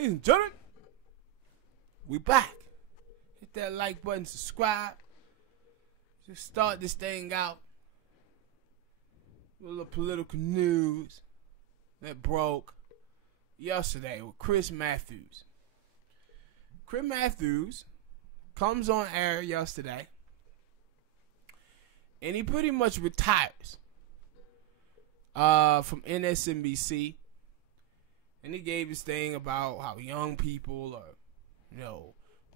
Ladies and gentlemen, we back. Hit that like button, subscribe. Just start this thing out. A little political news that broke yesterday with Chris Matthews. Chris Matthews comes on air yesterday, and he pretty much retires from MSNBC. And he gave his thing about how young people are,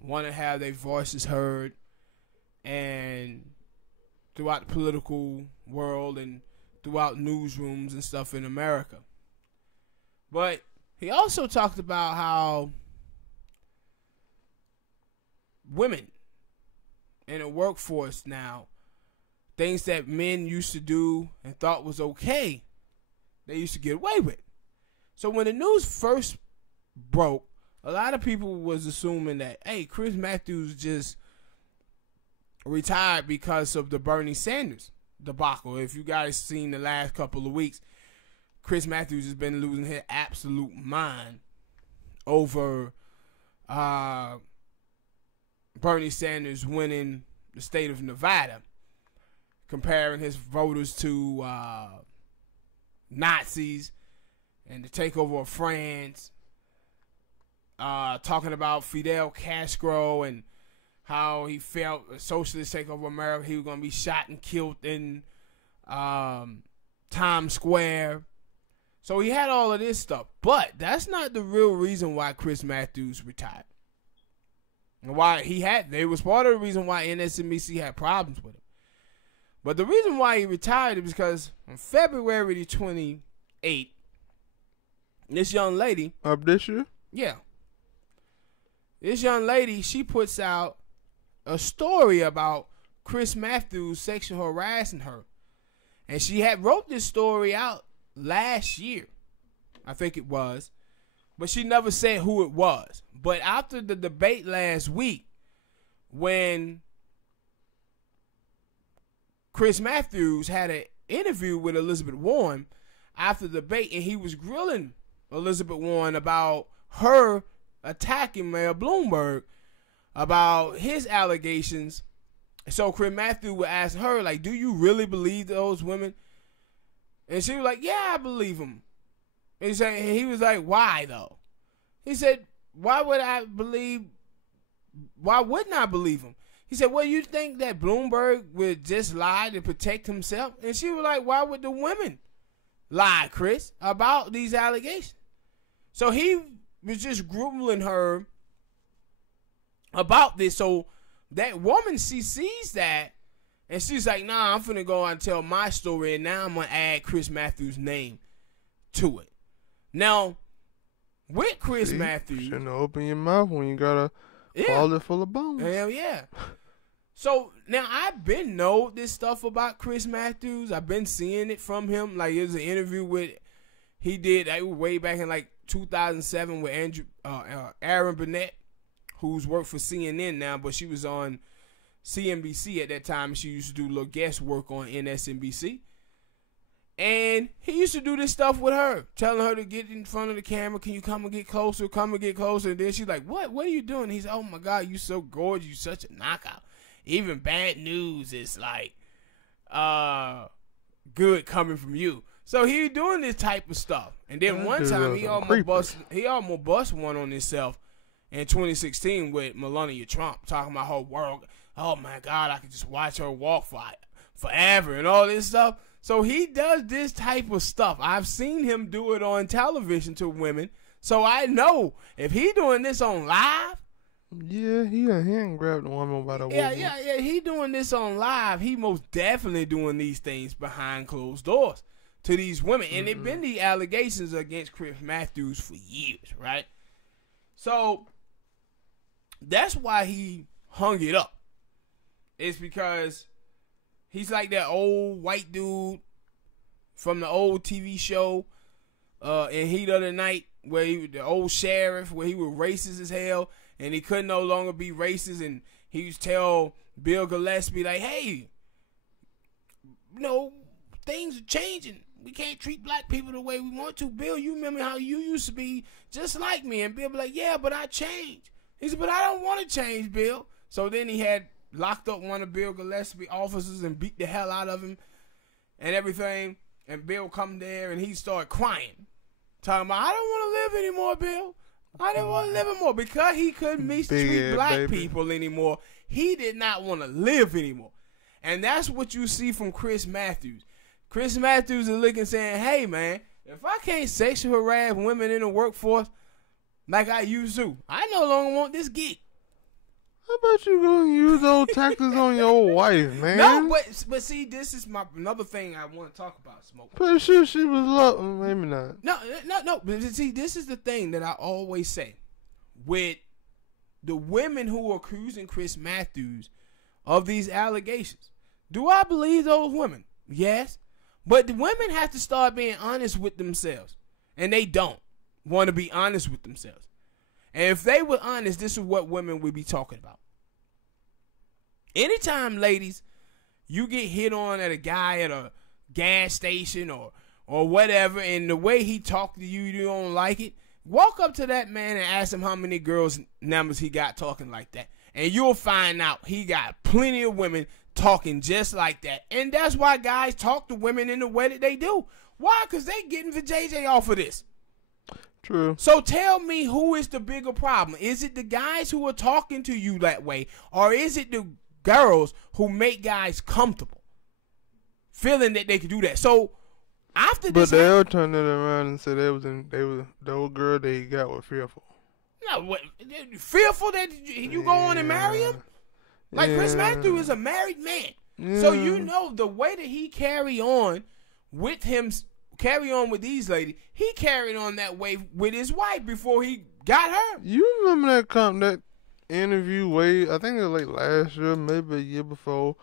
want to have their voices heard, and throughout the political world and throughout newsrooms and stuff in America. But he also talked about how women in the workforce now, things that men used to do and thought was okay, they used to get away with. So when the news first broke, a lot of people was assuming that, hey, Chris Matthews just retired because of the Bernie Sanders debacle. If you guys seen the last couple of weeks, Chris Matthews has been losing his absolute mind over Bernie Sanders winning the state of Nevada, comparing his voters to Nazis and the takeover of France, talking about Fidel Castro and how he felt a socialist takeover of America, he was going to be shot and killed in Times Square. So he had all of this stuff. But that's not the real reason why Chris Matthews retired. And why they was part of the reason why MSNBC had problems with him. But the reason why he retired is because on February the 28th, this young lady. Up this year? Yeah. This young lady, she puts out a story about Chris Matthews sexually harassing her. And she had wrote this story out last year, I think it was. But she never said who it was. But after the debate last week, when Chris Matthews had an interview with Elizabeth Warren after the debate, and he was grilling Elizabeth Warren about her attacking Mayor Bloomberg about his allegations. So Chris Matthews would ask her, like, do you really believe those women? And she was like, yeah, I believe them. And he was like, why though? He said, why wouldn't I believe him? He said, well, you think that Bloomberg would just lie to protect himself? And she was like, why would the women lie, Chris, about these allegations? So he was just grueling her about this. So that woman, she sees that, and she's like, nah, I'm finna go and tell my story, and now I'm going to add Chris Matthews' name to it. Now, with Chris Matthews... Shouldn't have opened your mouth when you got a wallet full of bones. Hell yeah. So, now, I've been know this stuff about Chris Matthews. I've been seeing it from him. Like, it was an interview he did way back in, 2007 with Aaron Burnett, who's worked for CNN now, but she was on CNBC at that time. She used to do little guest work on MSNBC. And he used to do this stuff with her, telling her to get in front of the camera. Can you come and get closer? Come and get closer. And then she's like, what? What are you doing? He's like, oh, my God, you so gorgeous. You such a knockout. Even bad news is good coming from you. So he doing this type of stuff. And then one time he almost bust one on himself in 2016 with Melania Trump, talking about her world. Oh my God, I could just watch her walk forever and all this stuff. So he does this type of stuff. I've seen him do it on television to women. So I know if he doing this on live. Yeah, he ain't grabbed the woman by the Yeah. He doing this on live. He most definitely doing these things behind closed doors to these women. And it been the allegations against Chris Matthews for years, right? So that's why he hung it up. It's because he's like that old white dude from the old TV show in Heat of the Night, where the old sheriff, where he was racist as hell, and he could no longer be racist, and he used to tell Bill Gillespie, like, hey, things are changing. can't treat black people the way we want to. Bill, you remember how you used to be just like me? And Bill be like, yeah, but I changed. He said, but I don't want to change, Bill. So then he had locked up one of Bill Gillespie officers and beat the hell out of him and everything. And Bill come there and he started crying, talking about, I don't want to live anymore, Bill. I didn't want to live anymore. Because he couldn't mistreat black people anymore, he did not want to live anymore. And that's what you see from Chris Matthews. Chris Matthews is looking saying, hey, man, if I can't sexually harass women in the workforce like I used to, I no longer want this gig. How about you going to use those tactics on your old wife, man? No, but see, this is another thing I want to talk about, Smoke. Pretty sure she was loving, maybe not. No. But see, this is the thing that I always say. With the women who are accusing Chris Matthews of these allegations, do I believe those women? Yes. But the women have to start being honest with themselves. And they don't want to be honest with themselves. And if they were honest, this is what women would be talking about. Anytime, ladies, you get hit on at a guy at a gas station or whatever, and the way he talked to you, you don't like it, walk up to that man and ask him how many girls' numbers he got talking like that. And you'll find out he got plenty of women talking just like that. And that's why guys talk to women in the way that they do. Why? Because they getting for JJ off of this. True. So tell me, who is the bigger problem? Is it the guys who are talking to you that way, or is it the girls who make guys comfortable, feeling that they can do that? So after this, but they'll turn it around and say the old girl they got was fearful. No, what, fearful that you go on and marry him? Like Chris Matthews is a married man, so you know the way that he carry on with these ladies, he carried on that way with his wife before he got her. You remember that interview I think it was like last year, maybe a year before,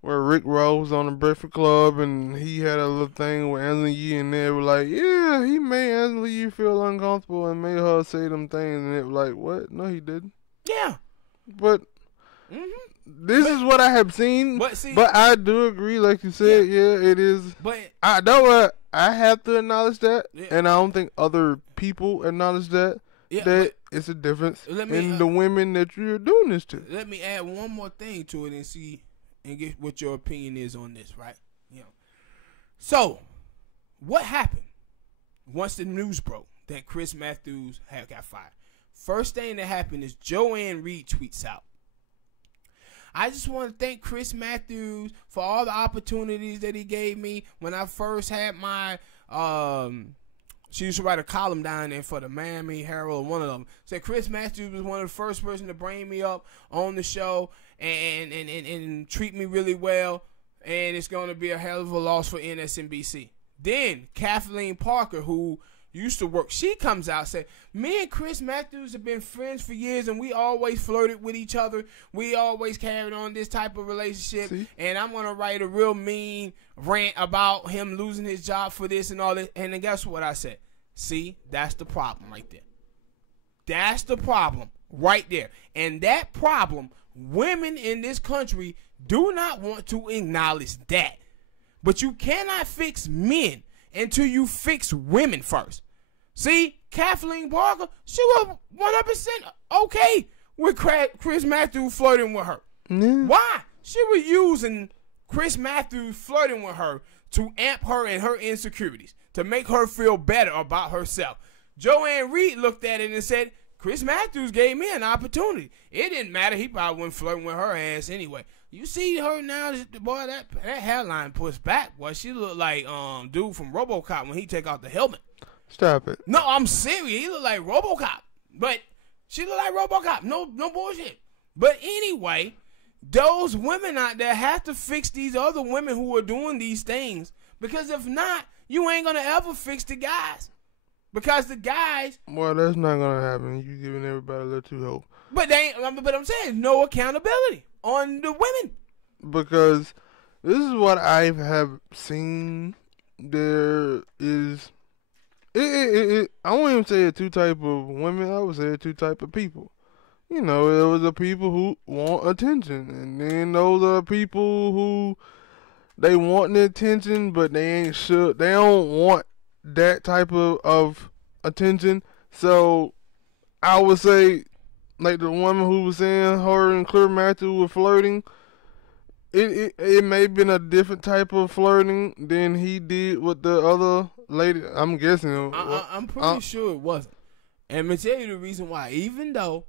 where Rick Ross was on the Breakfast Club and he had a little thing with Angela Yee, and they were like, yeah, he made Angela Yee feel uncomfortable and made her say them things, and it was like, what? No, he didn't. Yeah. But this is what I have seen. But I do agree, like you said, yeah it is. But I have to acknowledge that, and I don't think other people acknowledge that. Yeah, it's a difference in the women that you're doing this to. Let me add one more thing to it and get what your opinion is on this, right? You know. So, what happened once the news broke that Chris Matthews had got fired? First thing that happened is Joanne Reed tweets out, I just want to thank Chris Matthews for all the opportunities that he gave me when I first had my she used to write a column down there for the Miami Herald, one of them. Said Chris Matthews was one of the first person to bring me up on the show and treat me really well, and it's going to be a hell of a loss for NSNBC. Then Kathleen Parker, who used to work, she comes out and said, me and Chris Matthews have been friends for years, and we always flirted with each other. We always carried on this type of relationship. See? And I'm going to write a real mean rant about him losing his job for this and all this. And then guess what I said? See, that's the problem right there. That's the problem right there. And that problem, women in this country do not want to acknowledge that. But you cannot fix men until you fix women first. See, Kathleen Parker, she was 100% okay with Chris Matthews flirting with her. Why? She was using Chris Matthews flirting with her to amp her and her insecurities, to make her feel better about herself. Joanne Reed looked at it and said, Chris Matthews gave me an opportunity. It didn't matter. He probably wasn't flirting with her ass anyway. You see her now, boy, that hairline pushed back. Boy, she look like dude from RoboCop when he take off the helmet. Stop it. No, I'm serious. He look like RoboCop. But she look like RoboCop. No bullshit. But anyway, those women out there have to fix these other women who are doing these things. Because if not, you ain't going to ever fix the guys. Because the guys... Well, that's not going to happen. You giving everybody a little too hope. But I'm saying no accountability on the women. Because this is what I have seen. There is... I won't even say two type of women. I would say two type of people. You know, there was the people who want attention. And then those are people who they want the attention, but they ain't sure. They don't want that type of attention. So I would say, like the woman who was saying her and Claire Matthews were flirting, it may have been a different type of flirting than he did with the other lady. I'm guessing. I'm pretty sure it wasn't. And I'm going to tell you the reason why. Even though,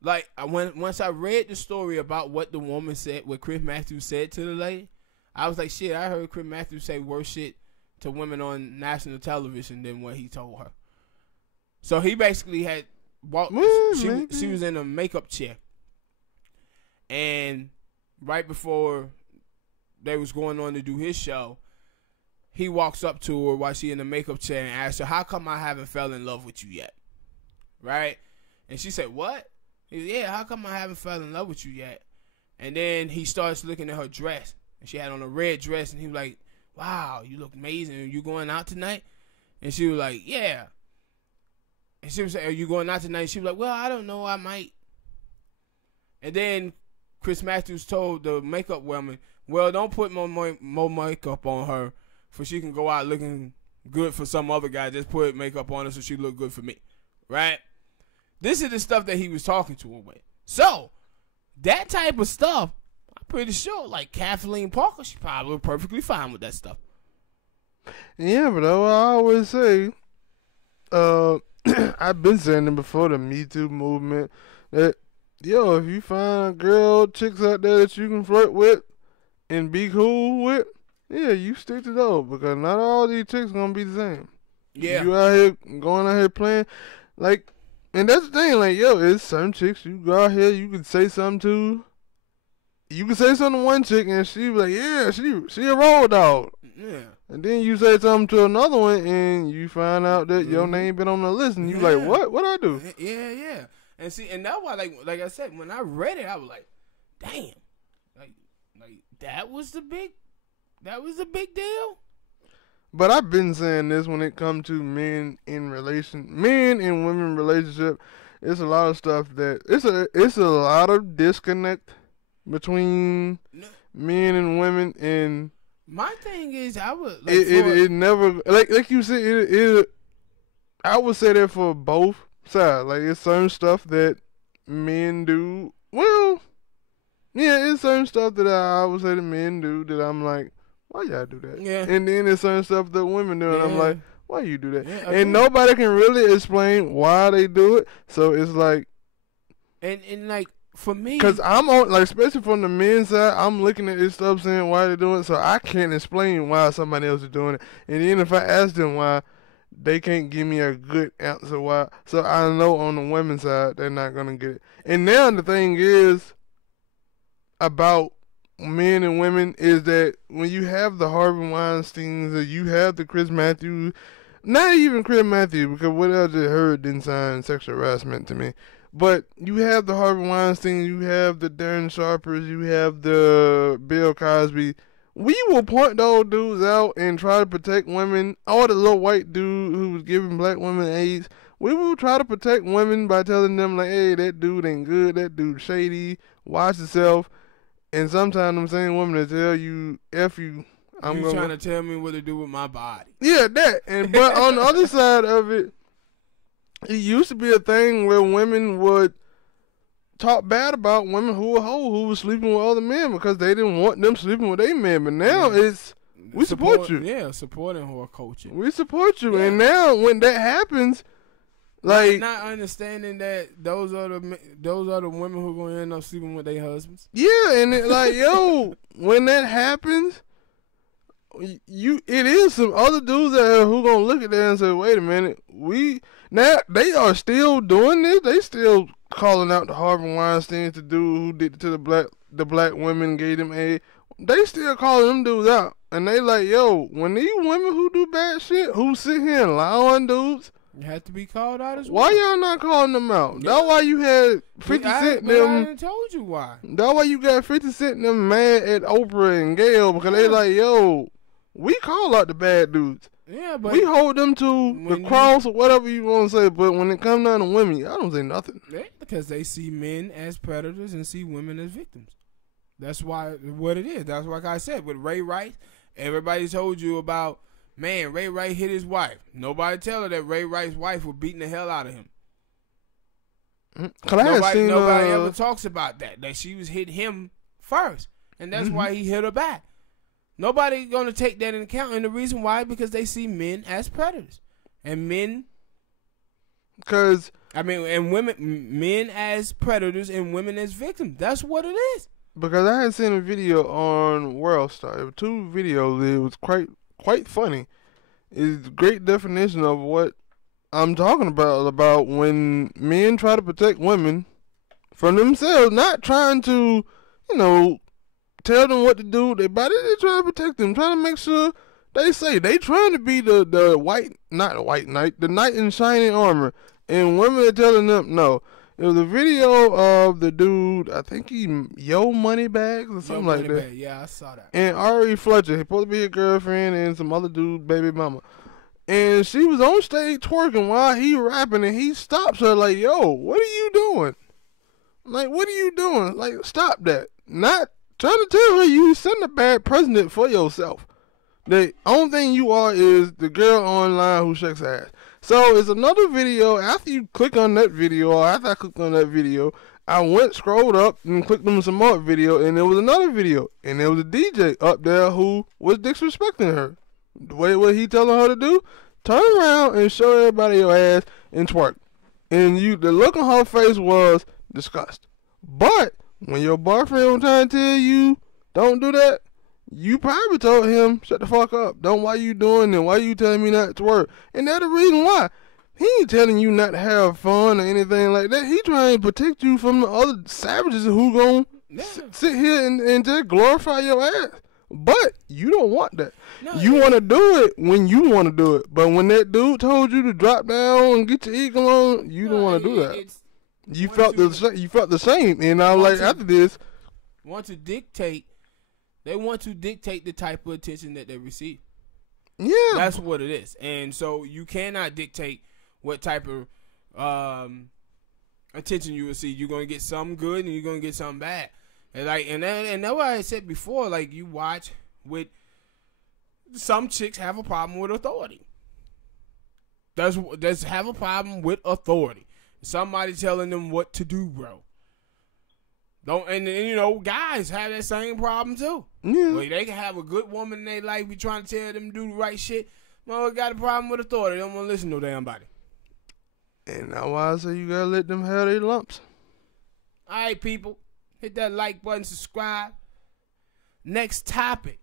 like, once I read the story about what the woman said, what Chris Matthews said to the lady, I was like, shit, I heard Chris Matthews say worse shit to women on national television than what he told her. So he basically had walked, she was in a makeup chair. And right before they was going on to do his show, he walks up to her while she in the makeup chair and asks her, how come I haven't fell in love with you yet? Right? And she said, what? He said, yeah, how come I haven't fell in love with you yet? And then he starts looking at her dress. And she had on a red dress. And he was like, wow, you look amazing. Are you going out tonight? And she was like, yeah. And she was like, are you going out tonight? And she was like, well, I don't know. I might. And then Chris Matthews told the makeup woman, well, don't put more makeup on her for she can go out looking good for some other guy. Just put makeup on her so she look good for me. Right? This is the stuff that he was talking to her with. So, that type of stuff, I'm pretty sure, like Kathleen Parker, she probably perfectly fine with that stuff. Yeah, but I always say, I've been saying it before the Me Too movement, that, yo, if you find chicks out there that you can flirt with and be cool with, yeah, you stick to those, because not all these chicks gonna be the same. Yeah. You out here, going out here playing, like, and that's the thing, like, yo, it's some chicks you go out here, you can say something to. You can say something to one chick and she be like, yeah, she a road dog. Yeah. And then you say something to another one and you find out that your name been on the list and you like, what? What I do? Yeah. And see, and that's why, like I said, when I read it, I was like, damn, like that was the big deal. But I've been saying this when it comes to men and women relationship. It's a lot of stuff that it's a lot of disconnect between men and women, and my thing is, I would like it never like you said it. I would say that for both sides. Like, it's certain stuff that men do. Well, yeah, it's certain stuff that I would say that men do that I'm like, why y'all do that? Yeah. And then there's certain stuff that women do, and I'm like, why you do that? Yeah, and nobody can really explain why they do it. So it's like, and like for me, because I'm on, like, especially from the men's side, I'm looking at this stuff saying why they're doing it, so I can't explain why somebody else is doing it. And then if I ask them why, they can't give me a good answer why. So I know on the women's side they're not gonna get it. And now the thing is about men and women is that when you have the Harvey Weinsteins, or you have the Chris Matthews, not even Chris Matthews, because what I just heard didn't sound sexual harassment to me. But you have the Harvey Weinstein, you have the Darren Sharpers, you have the Bill Cosby. We will point those dudes out and try to protect women. Or the little white dude who was giving black women AIDS. We will try to protect women by telling them, like, hey, that dude ain't good, that dude shady, watch yourself. And sometimes them same women will tell you, F you. You trying to tell me what to do with my body. Yeah, that. But on the other side of it, it used to be a thing where women would talk bad about women who were sleeping with other men because they didn't want them sleeping with their men. But now it's, we support you. Yeah, supporting whore culture. We support you. Yeah. And now when that happens, like, not understanding that those are the women who are going to end up sleeping with their husbands. Yeah, and like, yo, when that happens, it is some other dudes out here who gonna look at that and say, wait a minute, now they are still doing this. They still calling out the Harvey Weinstein, the dude who did it to the black women, gave them AIDS. They still calling them dudes out, and they like, yo, when these women who do bad shit, who sit here and lie on dudes, you have to be called out as well. Why y'all not calling them out? Yeah. That's why you had 50 Cent them. I didn't told you why. That's why you got 50 Cent them mad at Oprah and Gayle, because they like, yo, we call out the bad dudes. Yeah, but we hold them to the cross or whatever you want to say. But when it comes down to women, I don't say nothing. Yeah, because they see men as predators and see women as victims. That's why what it is. That's like I said with Ray Rice. Everybody told you about, man, Ray Rice hit his wife. Nobody tell her that Ray Rice's wife was beating the hell out of him. Nobody ever talks about that she was hitting him first, and that's why he hit her back. Nobody gonna take that into account, and the reason why, because they see men as predators, and men, men as predators and women as victims. That's what it is. Because I had seen a video on World Star. There were 2 videos. It was quite funny. It's a great definition of what I'm talking about when men try to protect women from themselves, not trying to, tell them what to do with their body. They try to protect them, trying to make sure they say they trying to be the not the white knight, the knight in shining armor, and women are telling them no. It was a video of the dude, I think he Yo Moneybags or something like that. Yeah, I saw that. And Ari Fletcher, he supposed to be a girlfriend, and some other dude, baby mama. And she was on stage twerking while he rapping, and he stops her like, yo, what are you doing? Like, what are you doing? Like, stop that. Not trying to tell her you setting a bad precedent for yourself. The only thing you are is the girl online who shakes ass. So it's another video. After you click on that video, or after I clicked on that video, I scrolled up and clicked on some more video, and there was another video. And there was a DJ up there who was disrespecting her. The way what he telling her to do, turn around and show everybody your ass and twerk. And the look on her face was disgust. But when your boyfriend was trying to tell you don't do that, you probably told him, shut the fuck up. Don't, why you doing that? Why you telling me not to twerk? And that's the reason why. He ain't telling you not to have fun or anything like that. He trying to protect you from the other savages who gon' sit here and just glorify your ass. But you don't want that. No, you want to do it when you want to do it. But when that dude told you to drop down and get your eagle on, you don't want to do that. You felt the same. And I was like, after this, they want to dictate the type of attention that they receive. Yeah. That's what it is. And so you cannot dictate what type of attention you will see. You're going to get something good and you're going to get something bad. And that's why I said before, like, you watch with some chicks have a problem with authority. Does have a problem with authority. Somebody telling them what to do, bro. Guys have that same problem too. Yeah. Like, they can have a good woman in their life, be trying to tell them to do the right shit. Mother got a problem with authority. They don't want to listen to no damn body. And that's why I say you gotta let them have their lumps. All right, people. Hit that like button, subscribe. Next topic.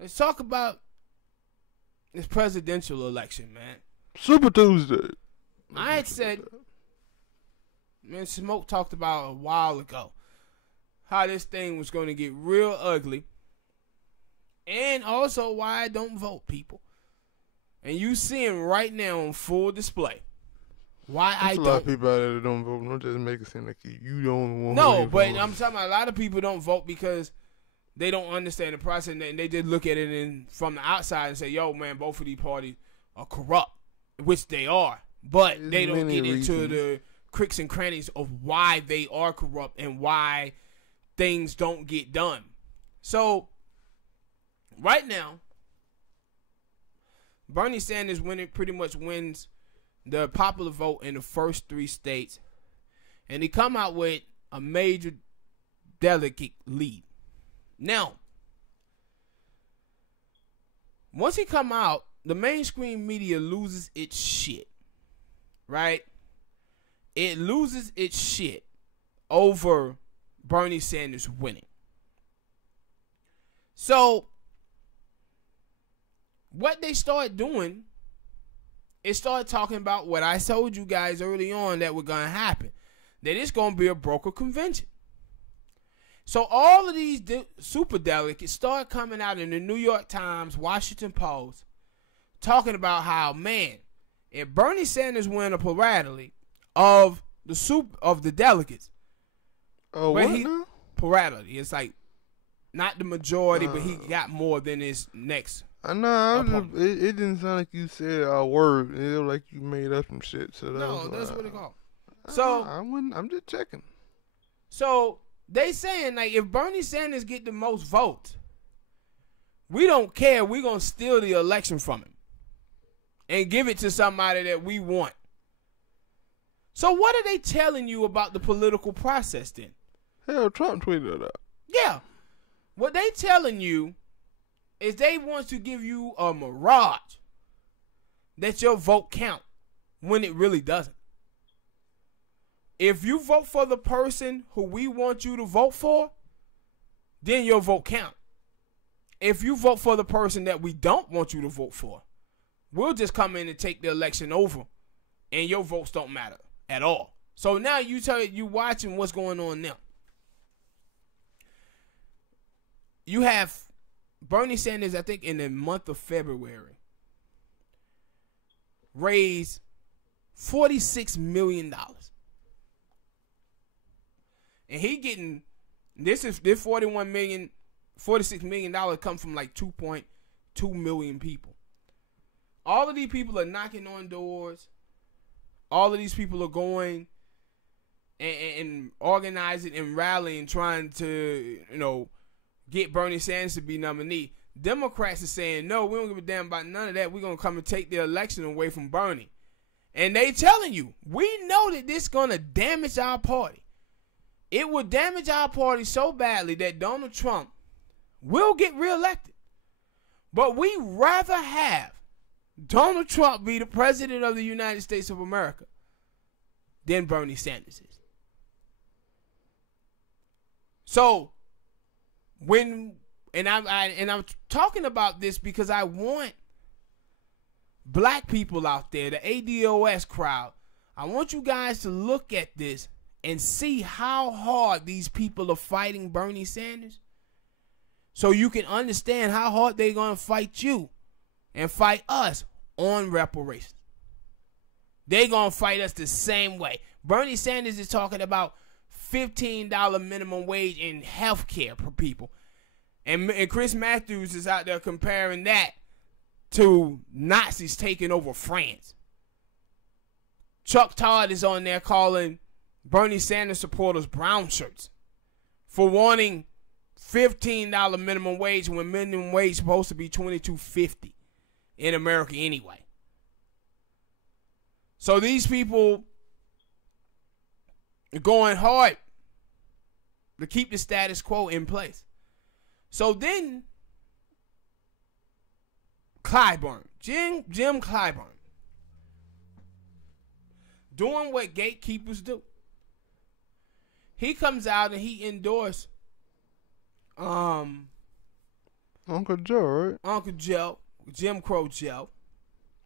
Let's talk about this presidential election, man. Super Tuesday. I had said, man, Smoke talked about a while ago how this thing was going to get real ugly. And also why I don't vote, people. And you seeing right now on full display why I don't. There's a lot of people out there that don't vote. Don't just make it seem like you don't want to No, but vote. I'm talking about a lot of people don't vote because they don't understand the process, and they just look at it from the outside and say, yo, man, both of these parties are corrupt, which they are. But they don't get into the cricks and crannies of why they are corrupt and why things don't get done. So, right now, Bernie Sanders pretty much wins the popular vote in the first 3 states, and he come out with a major delegate lead. Now, once he come out, the mainstream media loses its shit, right? It loses its shit over Bernie Sanders winning. So, what they start doing is start talking about what I told you guys early on that was going to happen. That it's going to be a broker convention. So all of these super delegates start coming out in the New York Times, Washington Post, talking about how, man, if Bernie Sanders win a plurality of the delegates, plurality, it's like not the majority, but he got more than his next. I know. It didn't sound like you said a word. It was like you made up some shit. So that's what it called. So I'm just checking. So they saying, like, if Bernie Sanders get the most votes, we don't care. We're going to steal the election from him and give it to somebody that we want. So what are they telling you about the political process then? Hell, Trump tweeted that. Yeah. What they telling you is they want to give you a mirage that your vote count when it really doesn't. If you vote for the person who we want you to vote for, then your vote count. If you vote for the person that we don't want you to vote for, we'll just come in and take the election over, and your votes don't matter at all. So now you watching what's going on now. You have Bernie Sanders, I think, in the month of February, raised $46 million. And he getting, this $46 million come from like 2.2 million people. All of these people are knocking on doors. All of these people are going and organizing and rallying, trying to, get Bernie Sanders to be nominee. Democrats are saying, no, we don't give a damn about none of that. We're going to come and take the election away from Bernie. And they telling you, we know that this is going to damage our party. It will damage our party so badly that Donald Trump will get reelected. But we rather have Donald Trump be the president of the United States of America than Bernie Sanders is. So, I'm talking about this because I want black people out there, the ADOS crowd, I want you guys to look at this and see how hard these people are fighting Bernie Sanders, so you can understand how hard they're going to fight you and fight us on reparations. They're going to fight us the same way. Bernie Sanders is talking about $15 minimum wage in health care for people. And Chris Matthews is out there comparing that to Nazis taking over France. Chuck Todd is on there calling Bernie Sanders supporters brown shirts for wanting $15 minimum wage when minimum wage is supposed to be $22.50 in America anyway. So these people are going hard to keep the status quo in place. So then Clyburn, Jim Clyburn, doing what gatekeepers do. He comes out and he endorsed Uncle Joe, right? Uncle Joe, Jim Crow Joe.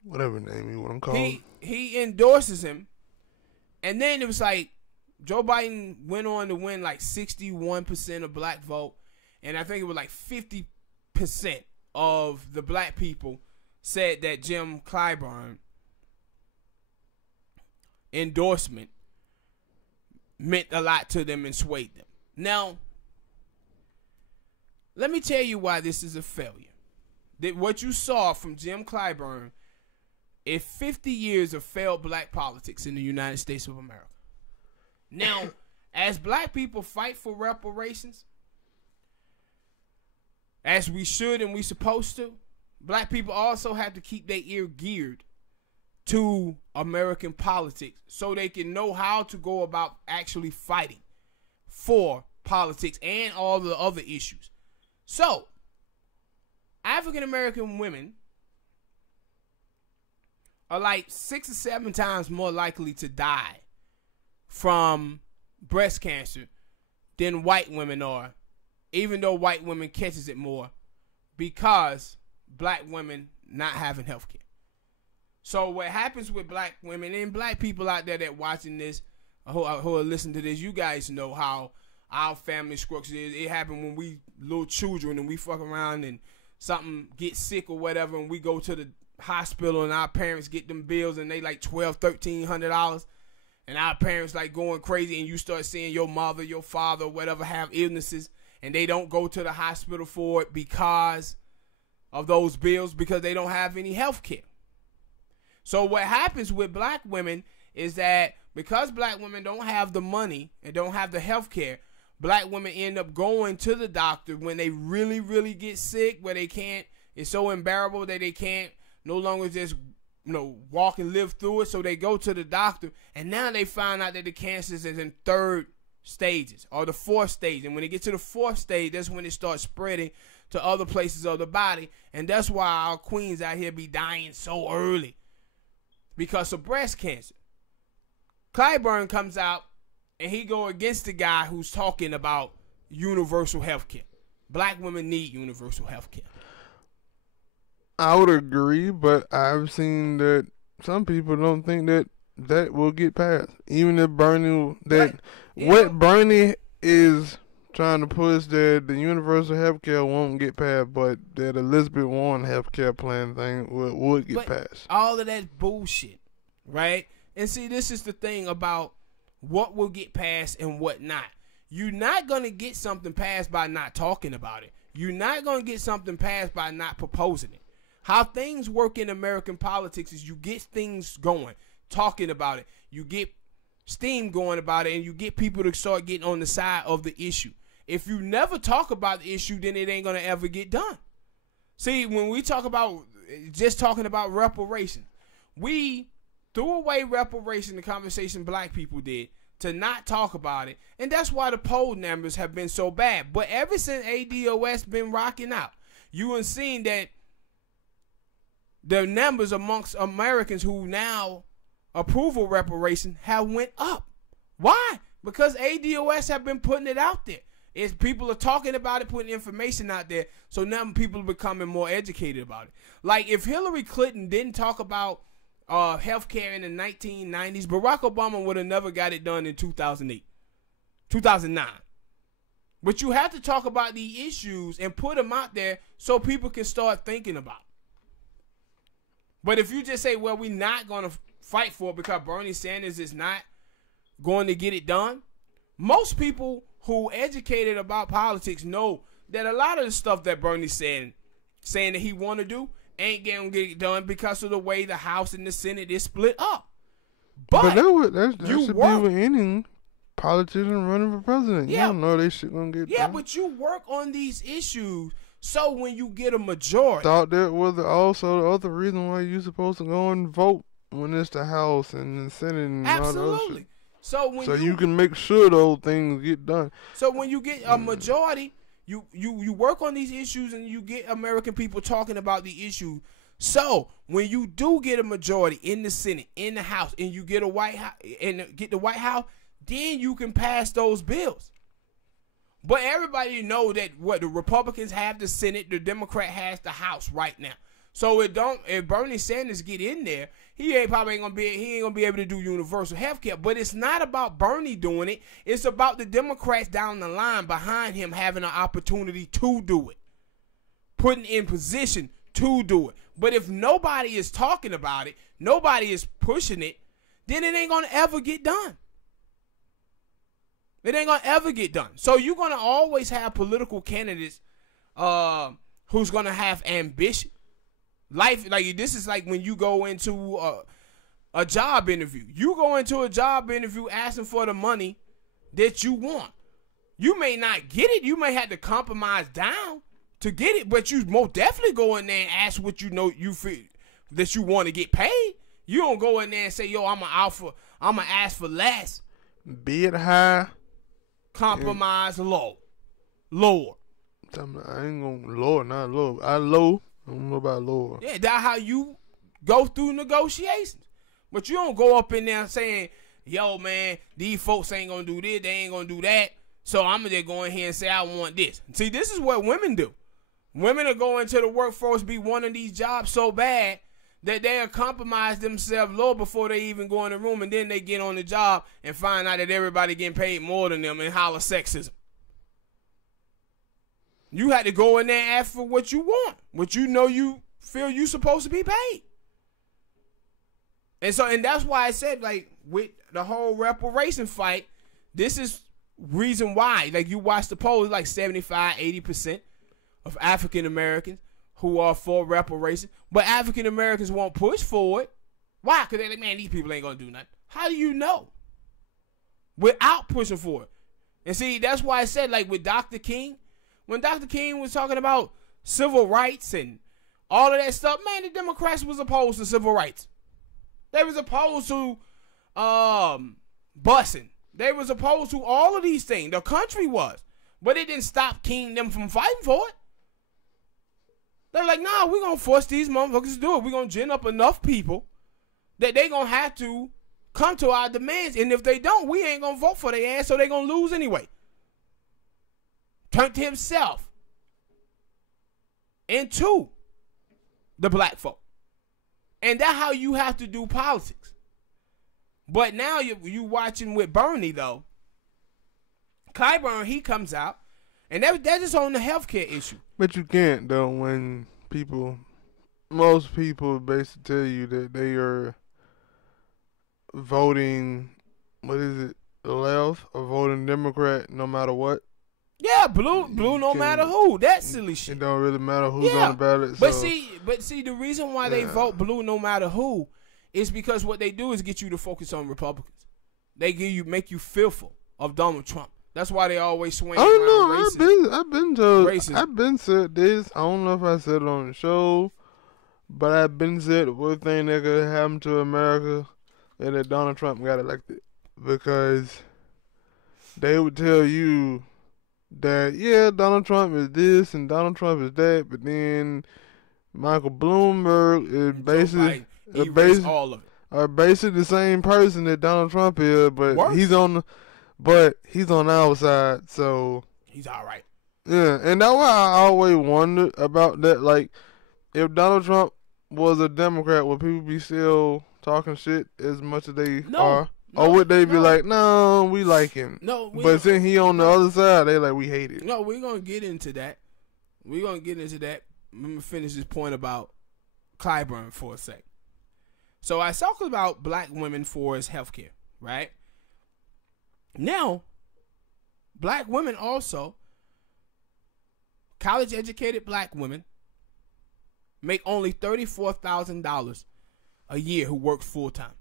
Whatever name you want to call him. He endorses him. And then it was like Joe Biden went on to win like 61% of black vote. And I think it was like 50% of the black people said that Jim Clyburn endorsement meant a lot to them and swayed them. Now, let me tell you why this is a failure. That what you saw from Jim Clyburn is 50 years of failed black politics in the United States of America. Now, as black people fight for reparations, as we should and we supposed to, black people also have to keep their ear geared to American politics so they can know how to go about actually fighting for politics and all the other issues. So, African American women are like 6 or 7 times more likely to die from breast cancer than white women are, even though white women catches it more because black women not having health care. So what happens with black women and black people out there that watching this, who are listening to this, you guys know how our family structure is. It happened when we little children and we fuck around and something gets sick or whatever and we go to the hospital and our parents get them bills and they like $1,200-$1,300 and our parents like going crazy and you start seeing your mother, your father, whatever have illnesses and they don't go to the hospital for it because of those bills because they don't have any health care. So what happens with black women is that because black women don't have the money and don't have the health care, black women end up going to the doctor when they really, really get sick, where they can't, it's so unbearable that they can't no longer just, walk and live through it. So they go to the doctor, and now they find out that the cancer is in 3rd stages or the 4th stage. And when they get to the 4th stage, that's when it starts spreading to other places of the body. And that's why our queens out here be dying so early, because of breast cancer. Clyburn comes out and he go against the guy who's talking about universal health care. Black women need universal health care. I would agree, but I've seen that some people don't think that will get passed. Even if Bernie, what Bernie is trying to push, that the universal health care won't get passed, but that Elizabeth Warren health care plan thing would get passed. All of that bullshit, right? And see, this is the thing about what will get passed and what not. You're not going to get something passed by not talking about it. You're not going to get something passed by not proposing it. How things work in American politics is you get things going, talking about it. You get steam going about it, and you get people to start getting on the side of the issue. If you never talk about the issue, then it ain't going to ever get done. See, when we talk about just talking about reparations, we threw away reparation, the conversation black people did, to not talk about it. And that's why the poll numbers have been so bad. But ever since ADOS been rocking out, you have seen that the numbers amongst Americans who now approve of reparation have went up. Why? Because ADOS have been putting it out there. It's people are talking about it, putting information out there, so now people are becoming more educated about it. Like if Hillary Clinton didn't talk about healthcare in the 1990s, Barack Obama would have never got it done in 2008, 2009. But you have to talk about the issues and put them out there so people can start thinking about it. But if you just say, well, we're not going to fight for it because Bernie Sanders is not going to get it done, most people who educated about politics know that a lot of the stuff that Bernie's saying that he want to do ain't going to get it done because of the way the House and the Senate is split up. But that should be with any politician running for president. Yeah, you don't know they shit going to get done. Yeah, but you work on these issues. So when you get a majority, thought that was also the other reason why you're supposed to go and vote when it's the House and the Senate and absolutely. all that shit. So you can make sure those things get done. So when you get a majority, you work on these issues and you get American people talking about the issue. So when you do get a majority in the Senate, in the House, and you get a White House and get the White House, then you can pass those bills. But everybody know that what the Republicans have the Senate, the Democrat has the House right now. So if Bernie Sanders get in there, he ain't gonna be able to do universal health care. But it's not about Bernie doing it. It's about the Democrats down the line behind him having an opportunity to do it, putting in position to do it. But if nobody is talking about it, nobody is pushing it, then it ain't gonna ever get done. It ain't gonna ever get done. So you're gonna always have political candidates who's gonna have ambition. Life, like this is like when you go into a job interview. You go into a job interview asking for the money that you want. You may not get it. You may have to compromise down to get it, but you most definitely go in there and ask what you feel that you want to get paid. You don't go in there and say, "Yo, I'm gonna ask for less." Bid high. Compromise lower. I ain't gonna lower, not low. I don't know about lower. Yeah, that's how you go through negotiations. But you don't go up in there saying, yo, man, these folks ain't gonna do this, they ain't gonna do that, so I'm gonna just go in here and say I want this. See, this is what women do. Women are going to the workforce, be wanting these jobs so bad that they'll compromise themselves low before they even go in the room, and then they get on the job and find out that everybody getting paid more than them and holler sexism. You had to go in there and ask for what you want, what you know you feel you supposed to be paid. And that's why I said, like, with the whole reparation fight, this is reason why. Like, you watch the polls, like 75, 80% of African Americans who are for reparation, but African Americans won't push for it. Why? Because they're like, man, these people ain't gonna do nothing. How do you know? Without pushing for it, And see, that's why I said, like, with Dr. King, when Dr. King was talking about civil rights and all of that stuff, man, the Democrats was opposed to civil rights. They was opposed to busing. They was opposed to all of these things. The country was. But it didn't stop King them from fighting for it. They're like, nah, we're going to force these motherfuckers to do it. We're going to gin up enough people that they going to have to come to our demands. And if they don't, we ain't going to vote for their ass, so they going to lose anyway. Turned himself into the black folk. And that's how you have to do politics. But now you watching with Bernie, though. Clyburn, he comes out, and that's just on the healthcare issue. But you can't, though, when most people basically tell you that they are voting, left or voting Democrat no matter what. Yeah, blue no matter who. That silly shit. It don't really matter who's on the ballot. But see, the reason why they vote blue no matter who is because what they do is get you to focus on Republicans. They make you fearful of Donald Trump. That's why they always swing around racism. I've been said this. I don't know if I said it on the show, but I've been said the worst thing that could happen to America is that Donald Trump got elected, because they would tell you that, yeah, Donald Trump is this and Donald Trump is that, but then Michael Bloomberg is basically all of it. Are basically the same person that Donald Trump is, but Worse. he's on our side, so he's all right. Yeah, and that's why I always wondered about that. Like, if Donald Trump was a Democrat, would people be still talking shit as much as they are? No, or would they be like, no, we like him? No, but since he on the other side, they like, we hate it. No, we're going to get into that. Let me finish this point about Clyburn for a sec. So I talked about black women for his health care, right? Now, black women also, college-educated black women, make only $34,000 a year who work full-time.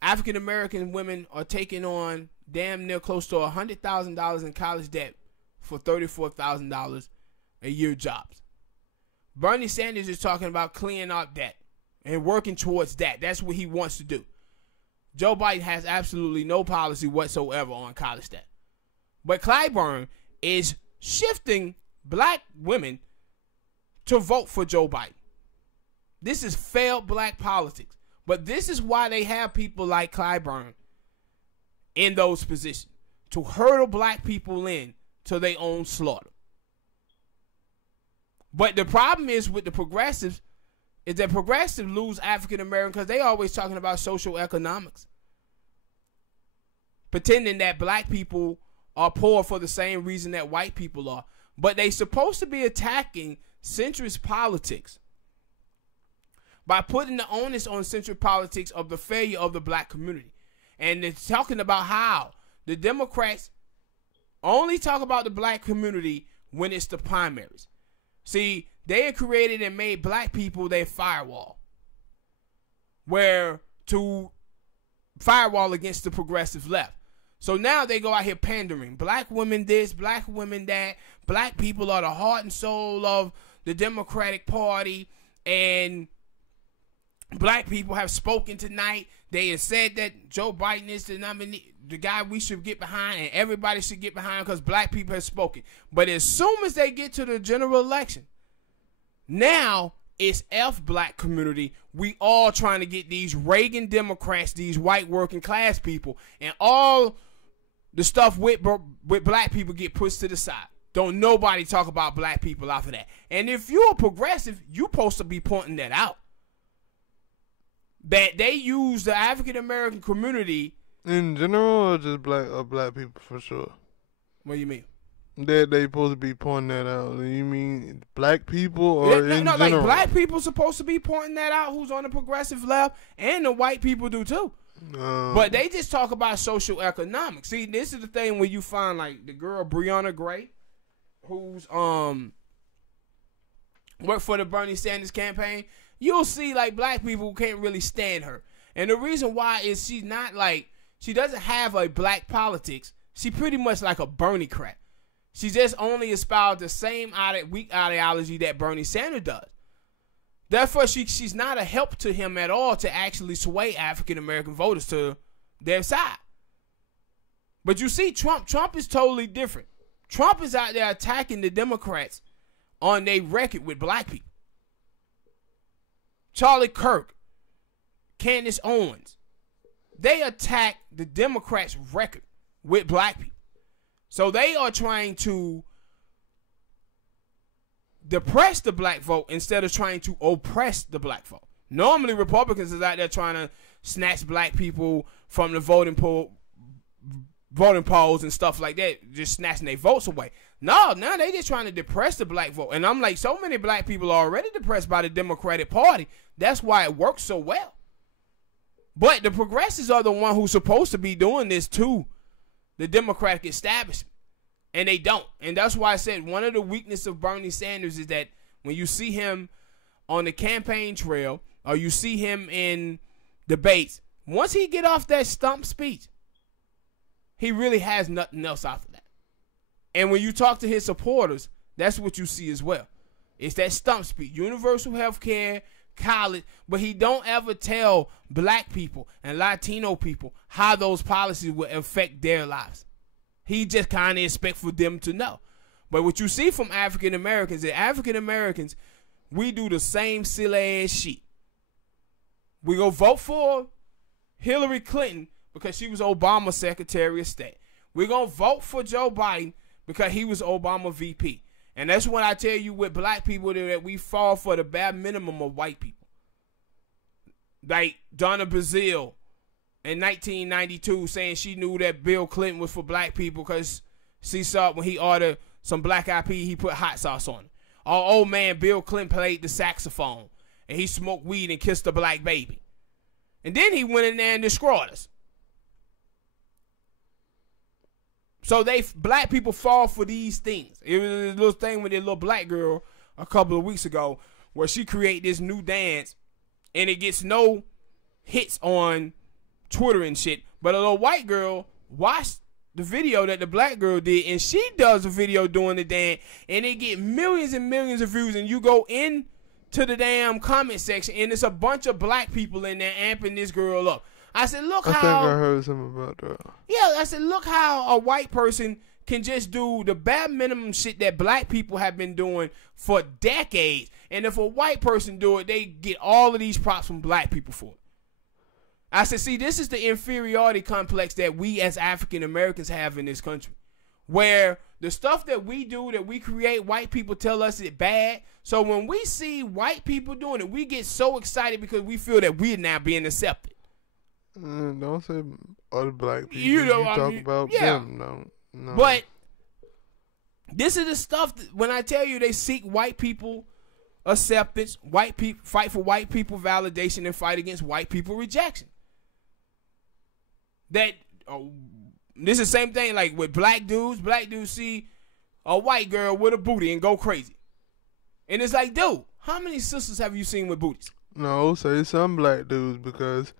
African-American women are taking on damn near close to $100,000 in college debt for $34,000 a year jobs. Bernie Sanders is talking about cleaning up debt and working towards that. That's what he wants to do. Joe Biden has absolutely no policy whatsoever on college debt. But Clyburn is shifting black women to vote for Joe Biden. This is failed black politics. But this is why they have people like Clyburn in those positions, to hurdle black people in to their own slaughter. But the problem is with the progressives is that progressives lose African American because they always talking about social economics, pretending that black people are poor for the same reason that white people are. But they supposed to be attacking centrist politics by putting the onus on centrist politics of the failure of the black community. And they're talking about how the Democrats only talk about the black community when it's the primaries. See, they had created and made black people their firewall, where to firewall against the progressive left. So now they go out here pandering. Black women this, black women that. Black people are the heart and soul of the Democratic Party. And black people have spoken tonight. They have said that Joe Biden is the nominee, the guy we should get behind, and everybody should get behind because black people have spoken. But as soon as they get to the general election, now it's F black community. We all trying to get these Reagan Democrats, these white working class people, and all the stuff with black people get pushed to the side. Don't nobody talk about black people after that. And if you're a progressive, you're supposed to be pointing that out. That they use the African American community in general, or just black people for sure. What do you mean? That they supposed to be pointing that out. You mean black people or in general? Like black people supposed to be pointing that out. Who's on the progressive left, and the white people do too. But they just talk about social economics. See, this is the thing where you find like the girl Breonna Gray, who's worked for the Bernie Sanders campaign. You'll see like black people can't really stand her. And the reason why is she's not like She doesn't have a black politics. She pretty much like a Bernie crap. She just only espoused the same weak ideology that Bernie Sanders does. Therefore, she's not a help to him at all to actually sway African-American voters to their side. But you see, Trump is totally different. Trump is out there attacking the Democrats on their record with black people. Charlie Kirk, Candace Owens, they attack the Democrats' record with black people. So they are trying to depress the black vote instead of trying to oppress the black vote. Normally, Republicans is out there trying to snatch black people from the voting polls and stuff like that, just snatching their votes away. No, now they just trying to depress the black vote. And I'm like, so many black people are already depressed by the Democratic Party. That's why it works so well. But the progressives are the one who's supposed to be doing this to the Democratic establishment. And they don't. And that's why I said one of the weaknesses of Bernie Sanders is that when you see him on the campaign trail or you see him in debates, once he get off that stump speech, he really has nothing else after that. And when you talk to his supporters, that's what you see as well. It's that stump speech, universal health care, college, but he don't ever tell black people and Latino people how those policies will affect their lives. He just kind of expect for them to know. But what you see from African Americans is African Americans, we do the same silly ass shit. We go vote for Hillary Clinton because she was Obama's Secretary of State. We're going to vote for Joe Biden because he was Obama VP. And that's when I tell you with black people that we fall for the bare minimum of white people. Like Donna Brazile in 1992 saying she knew that Bill Clinton was for black people because she saw when he ordered some black eyed peas, he put hot sauce on it. Or old man Bill Clinton played the saxophone and he smoked weed and kissed a black baby. And then he went in there and destroyed us. So black people fall for these things. It was a little thing with a little black girl a couple of weeks ago where she created this new dance and it gets no hits on Twitter and shit. But a little white girl watched the video that the black girl did and she does a video doing the dance and it get millions and millions of views, and you go into the damn comment section and it's a bunch of black people in there amping this girl up. I said, look how... I think I heard something about that. Yeah, I said, look how a white person can just do the bare minimum shit that black people have been doing for decades. And if a white person do it, they get all of these props from black people for it. I said, see, this is the inferiority complex that we as African Americans have in this country. Where the stuff that we do, that we create, white people tell us it's bad. So when we see white people doing it, we get so excited because we feel that we're now being accepted. Don't say other black people. You know, talk about them. No. But this is the stuff that, when I tell you they seek white people acceptance, white people fight for white people validation, and fight against white people rejection. This is the same thing like with black dudes. Black dudes see a white girl with a booty and go crazy. And it's like, dude, how many sisters have you seen with booties? No, say some black dudes, because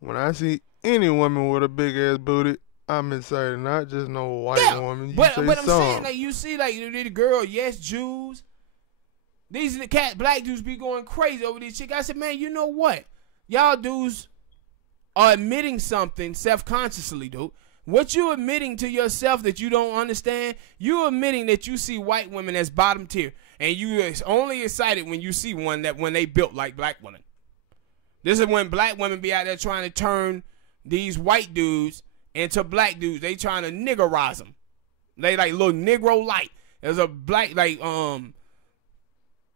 when I see any woman with a big ass booty, I'm excited. Not just no white woman. But I'm saying, like, you see, like, the girl, yes, Jews. These are the black dudes be going crazy over these chicks. I said, man, you know what? Y'all dudes are admitting something self-consciously, dude. What you admitting to yourself that you don't understand, you admitting that you see white women as bottom tier. And you are only excited when you see one that when they built like black women. This is when black women be out there trying to turn these white dudes into black dudes. They trying to niggerize them. They like little Negro light. There's a black, like,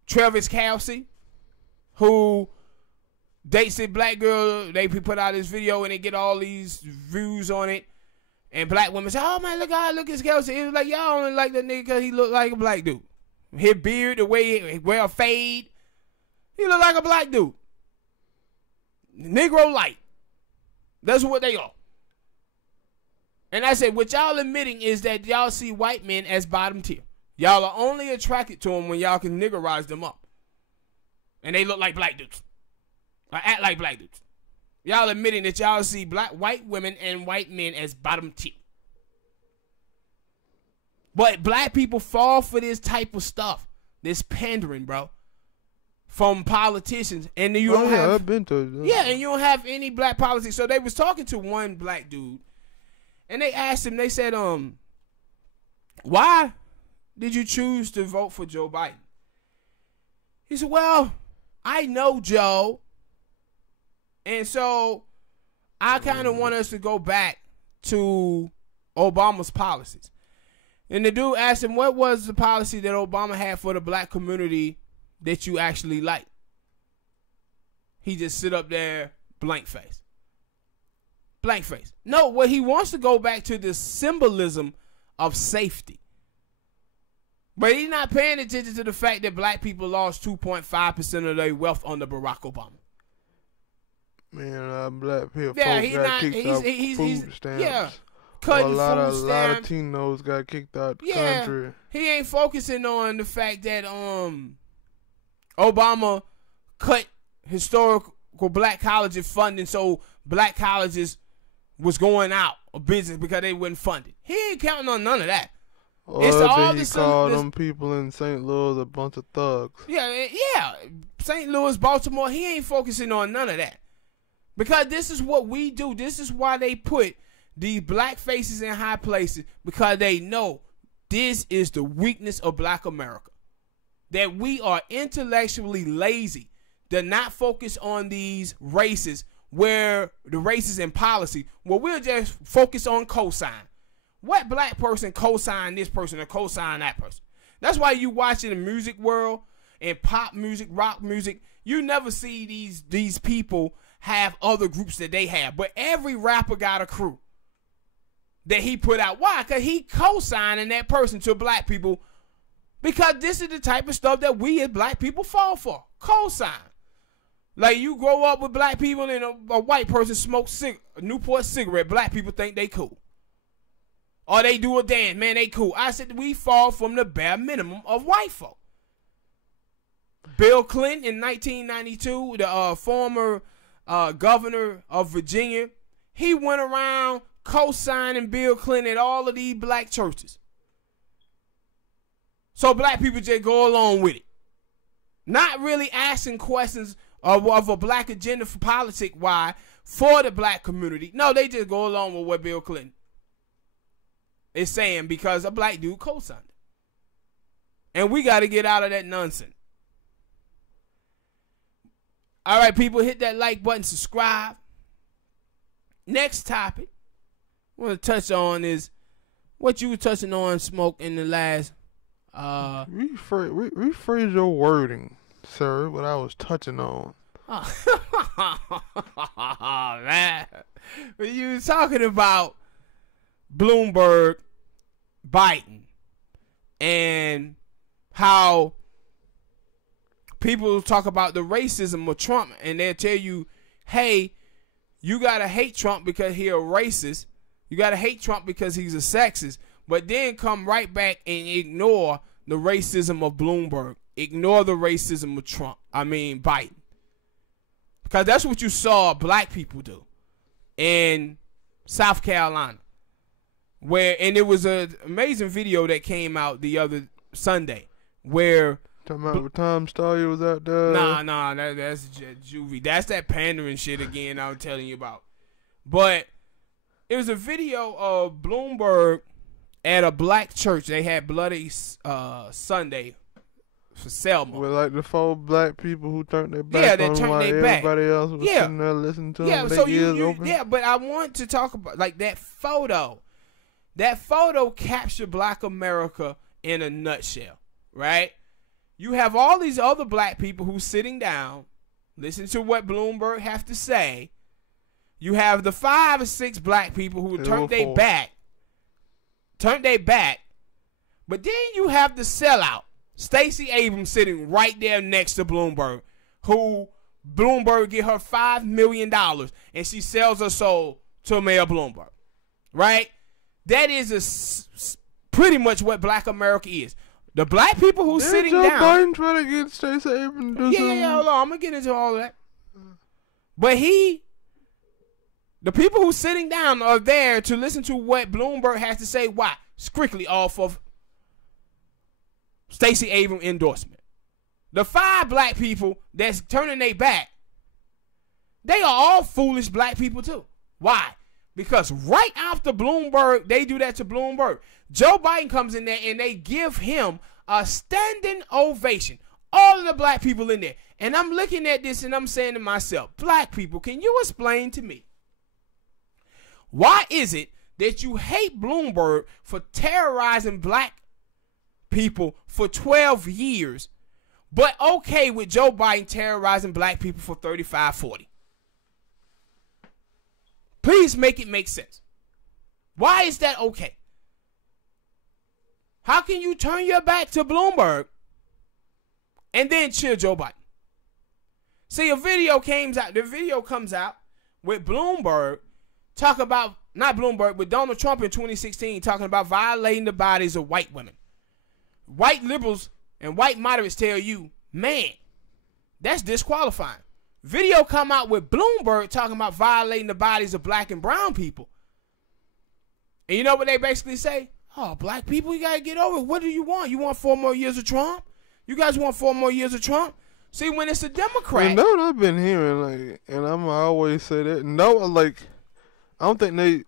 Travis Kelce, who dates a black girl. They put out this video and they get all these views on it. And black women say, oh man, look how I look at Kelce. It was like, y'all only like that nigga because he look like a black dude. His beard, the way he wear a fade, he look like a black dude. Negro light. That's what they are. And I said, what y'all admitting is that y'all see white men as bottom tier. Y'all are only attracted to them when y'all can niggerize them up. And they look like black dudes. Or act like black dudes. Y'all admitting that y'all see white women and white men as bottom tier. But black people fall for this type of stuff. This pandering, bro. From politicians. And then you don't have... I've been to it. Yeah, and you don't have any black politics. So they was talking to one black dude. And they asked him, they said, why did you choose to vote for Joe Biden? He said, well, I know Joe. And so I kind of want us to go back to Obama's policies. And the dude asked him, what was the policy that Obama had for the black community that you actually like? He just sit up there, blank face. Blank face. No, what he wants to go back to the symbolism of safety. But he's not paying attention to the fact that black people lost 2.5% of their wealth under Barack Obama. Man, black people Yeah, got kicked out food stamps. Yeah. Cutting a lot food stamps. of Latinos got kicked out the country. He ain't focusing on the fact that Obama cut historical black colleges funding, so black colleges was going out of business because they wasn't funded. He ain't counting on none of that. It's all he called them people in St. Louis a bunch of thugs. Yeah. St. Louis, Baltimore, he ain't focusing on none of that. Because this is what we do. This is why they put these black faces in high places, because they know this is the weakness of black America. That we are intellectually lazy, to not focus on these races, where the races in policy, where we'll just focus on cosign. What black person co-sign this person or co-sign that person? That's why you watch in the music world, in pop music, rock music, you never see these people have other groups that they have. But every rapper got a crew that he put out. Why? Because he co-signing that person to black people, because this is the type of stuff that we as black people fall for. Co-sign. Like, you grow up with black people and a white person smokes a Newport cigarette. Black people think they cool. Or they do a dance. Man, they cool. I said we fall from the bare minimum of white folk. Bill Clinton in 1992, the former governor of Virginia, he went around co-signing Bill Clinton at all of these black churches. So black people just go along with it. Not really asking questions of a black agenda for politics, why, for the black community. No, they just go along with what Bill Clinton is saying because a black dude co-signed it. And we got to get out of that nonsense. All right, people, hit that like button, subscribe. Next topic I want to touch on is what you were touching on, Smoke, in the last... rephrase your wording, sir, what I was touching on. Man. When you were talking about Bloomberg, Biden, and how people talk about the racism of Trump, and they'll tell you, hey, you gotta hate Trump because he's a racist. You gotta hate Trump because he's a sexist. But then come right back and ignore the racism of Bloomberg. Ignore the racism of Biden. Because that's what you saw black people do in South Carolina. And it was an amazing video that came out the other Sunday where... Talking about when Tom Steyer was out there? Nah, that's juvie. That's that pandering shit again I'm telling you about. But it was a video of Bloomberg at a black church. They had Bloody Sunday for Selma. With like the 4 black people who turned their back on them while everybody else was sitting there listening to them with their ears open. Yeah, but I want to talk about like that photo. That photo captured black America in a nutshell, right? You have all these other black people who's sitting down, listen to what Bloomberg have to say. You have the 5 or 6 black people who turned their back. But then you have the sellout, Stacey Abrams, sitting right there next to Bloomberg, who Bloomberg get her $5 million and she sells her soul to Mayor Bloomberg, right? That is pretty much what black America is. The black people who's sitting down. Biden trying to get Stacey Abrams to do something? Yeah, hold on. I'm going to get into all of that. But he The people who sitting down are there to listen to what Bloomberg has to say. Why? Strictly off of Stacey Abrams' endorsement. The 5 black people that's turning their back, they are all foolish black people too. Why? Because right after Bloomberg, they do that to Bloomberg. Joe Biden comes in there and they give him a standing ovation. All of the black people in there. And I'm looking at this and I'm saying to myself, black people, can you explain to me, why is it that you hate Bloomberg for terrorizing black people for 12 years, but okay with Joe Biden terrorizing black people for 35, 40? Please make it make sense. Why is that okay? How can you turn your back to Bloomberg and then cheer Joe Biden? See, the video comes out with Bloomberg talk about, not Bloomberg, but Donald Trump in 2016 talking about violating the bodies of white women. White liberals and white moderates tell you, man, that's disqualifying. Video come out with Bloomberg talking about violating the bodies of black and brown people. And you know what they basically say? Oh, black people, you got to get over it. What do you want? You want 4 more years of Trump? You guys want 4 more years of Trump? See, when it's a Democrat. You know what I've been hearing, like, and I'm always say that. No, like, I don't think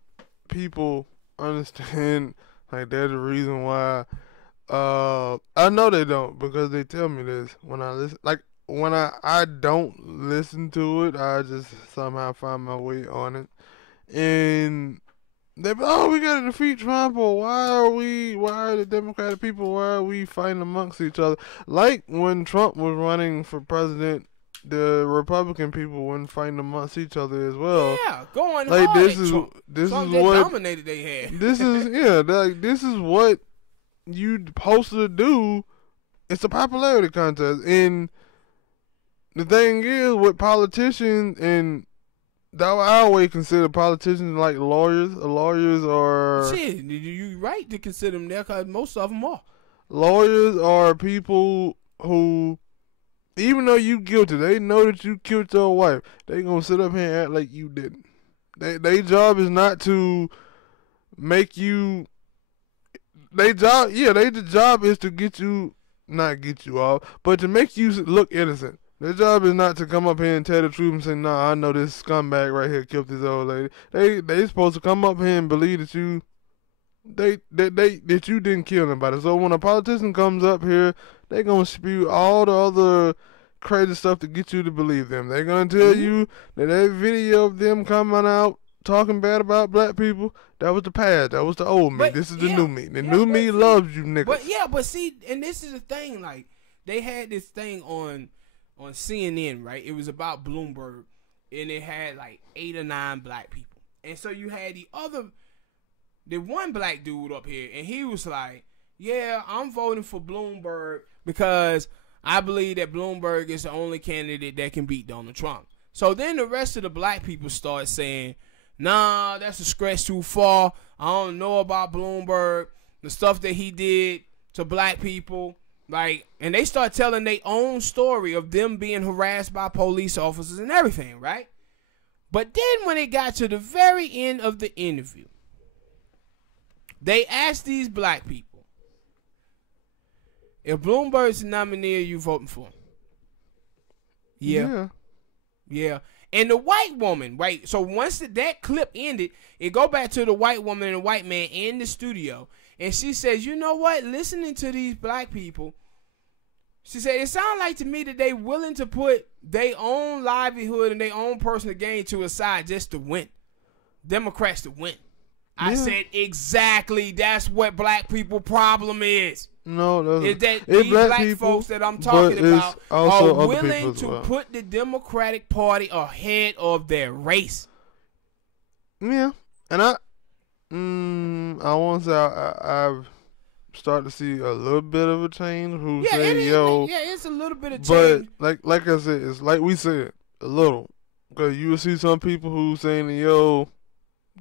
people understand, like, that's the reason why. I know they don't, because they tell me this when I listen. Like, when I don't listen to it, I just somehow find my way on it. And they be, oh, we got to defeat Trump, or why are the Democratic people, why are we fighting amongst each other? Like when Trump was running for president, the Republican people weren't fighting amongst each other as well. Yeah, going like hard this at is Trump. this Trump is what dominated they had. This is like this is what you supposed to do. It's a popularity contest, and the thing is with politicians, and I always consider politicians like lawyers. Lawyers are shit. You right to consider them there, because most of them are. Lawyers are people who, even though you guilty, they know that you killed your wife. They gonna sit up here and act like you didn't. Their job is not to make you. Their job is to not get you off, but to make you look innocent. Their job is not to come up here and tell the truth and say, nah, I know this scumbag right here killed this old lady. They supposed to come up here and believe that you that you didn't kill anybody. So when a politician comes up here, they gonna spew all the other crazy stuff to get you to believe them. They're gonna tell you that video of them coming out talking bad about black people, that was the past. That was the old me. This is the new me. The new me loves you niggas. But see, and this is the thing, like, they had this thing on CNN, right? It was about Bloomberg, and it had like 8 or 9 black people. And so you had the one black dude up here, and he was like, yeah, I'm voting for Bloomberg because I believe that Bloomberg is the only candidate that can beat Donald Trump. So then the rest of the black people start saying, nah, that's a stretch too far. I don't know about Bloomberg, the stuff that he did to black people. Like, and they start telling their own story of them being harassed by police officers and everything, right? But then when it got to the very end of the interview, they asked these black people, if Bloomberg's the nominee, are you voting for him? Yeah. And the white woman, right? So once that clip ended, it go back to the white woman and the white man in the studio. And she says, you know what? Listening to these black people, she said, it sounds like to me that they willing to put their own livelihood and their own personal gain to a side just to win. Democrats to win. I said, exactly. That's what black people problem is. No, is that these black people, folks that I'm talking about are willing to put the Democratic Party ahead of their race. Yeah, and I want to say I've started to see a little bit of a change. It's a little bit of change. But like I said, it's like we said, a little, because you will see some people who saying,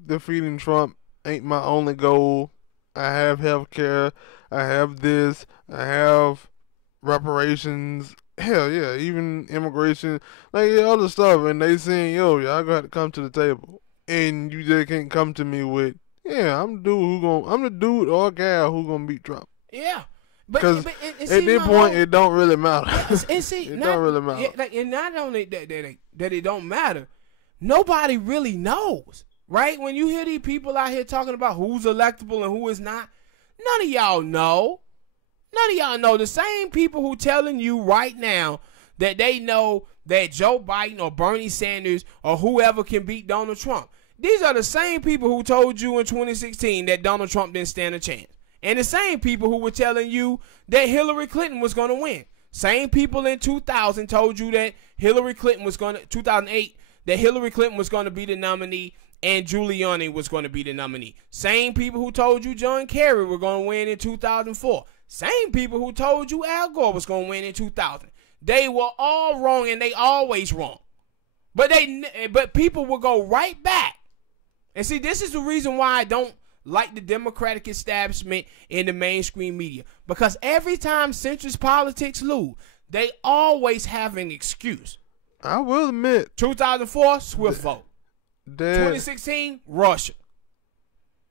defeating Trump ain't my only goal. I have health care. I have this. I have reparations. Hell yeah, even immigration, like other stuff. And they saying, y'all got to come to the table. and you just can't come to me with, yeah, I'm the dude or gal who gonna beat Trump. Yeah. Because at this point, it don't really matter. It don't really matter. Yeah, and not only that it don't matter, nobody really knows, right? When you hear these people out here talking about who's electable and who is not, none of y'all know. None of y'all know. The same people who telling you right now that they know that Joe Biden or Bernie Sanders or whoever can beat Donald Trump. These are the same people who told you in 2016 that Donald Trump didn't stand a chance. And the same people who were telling you that Hillary Clinton was going to win. Same people in 2000 told you that Hillary Clinton was going to, 2008, that Hillary Clinton was going to be the nominee and Giuliani was going to be the nominee. Same people who told you John Kerry were going to win in 2004. Same people who told you Al Gore was going to win in 2000. They were all wrong, and they always wrong. But people will go right back. And see, this is the reason why I don't like the Democratic establishment in the mainstream media. Because every time centrist politics lose, they always have an excuse. I will admit. 2004, Swift vote. 2016, Russia.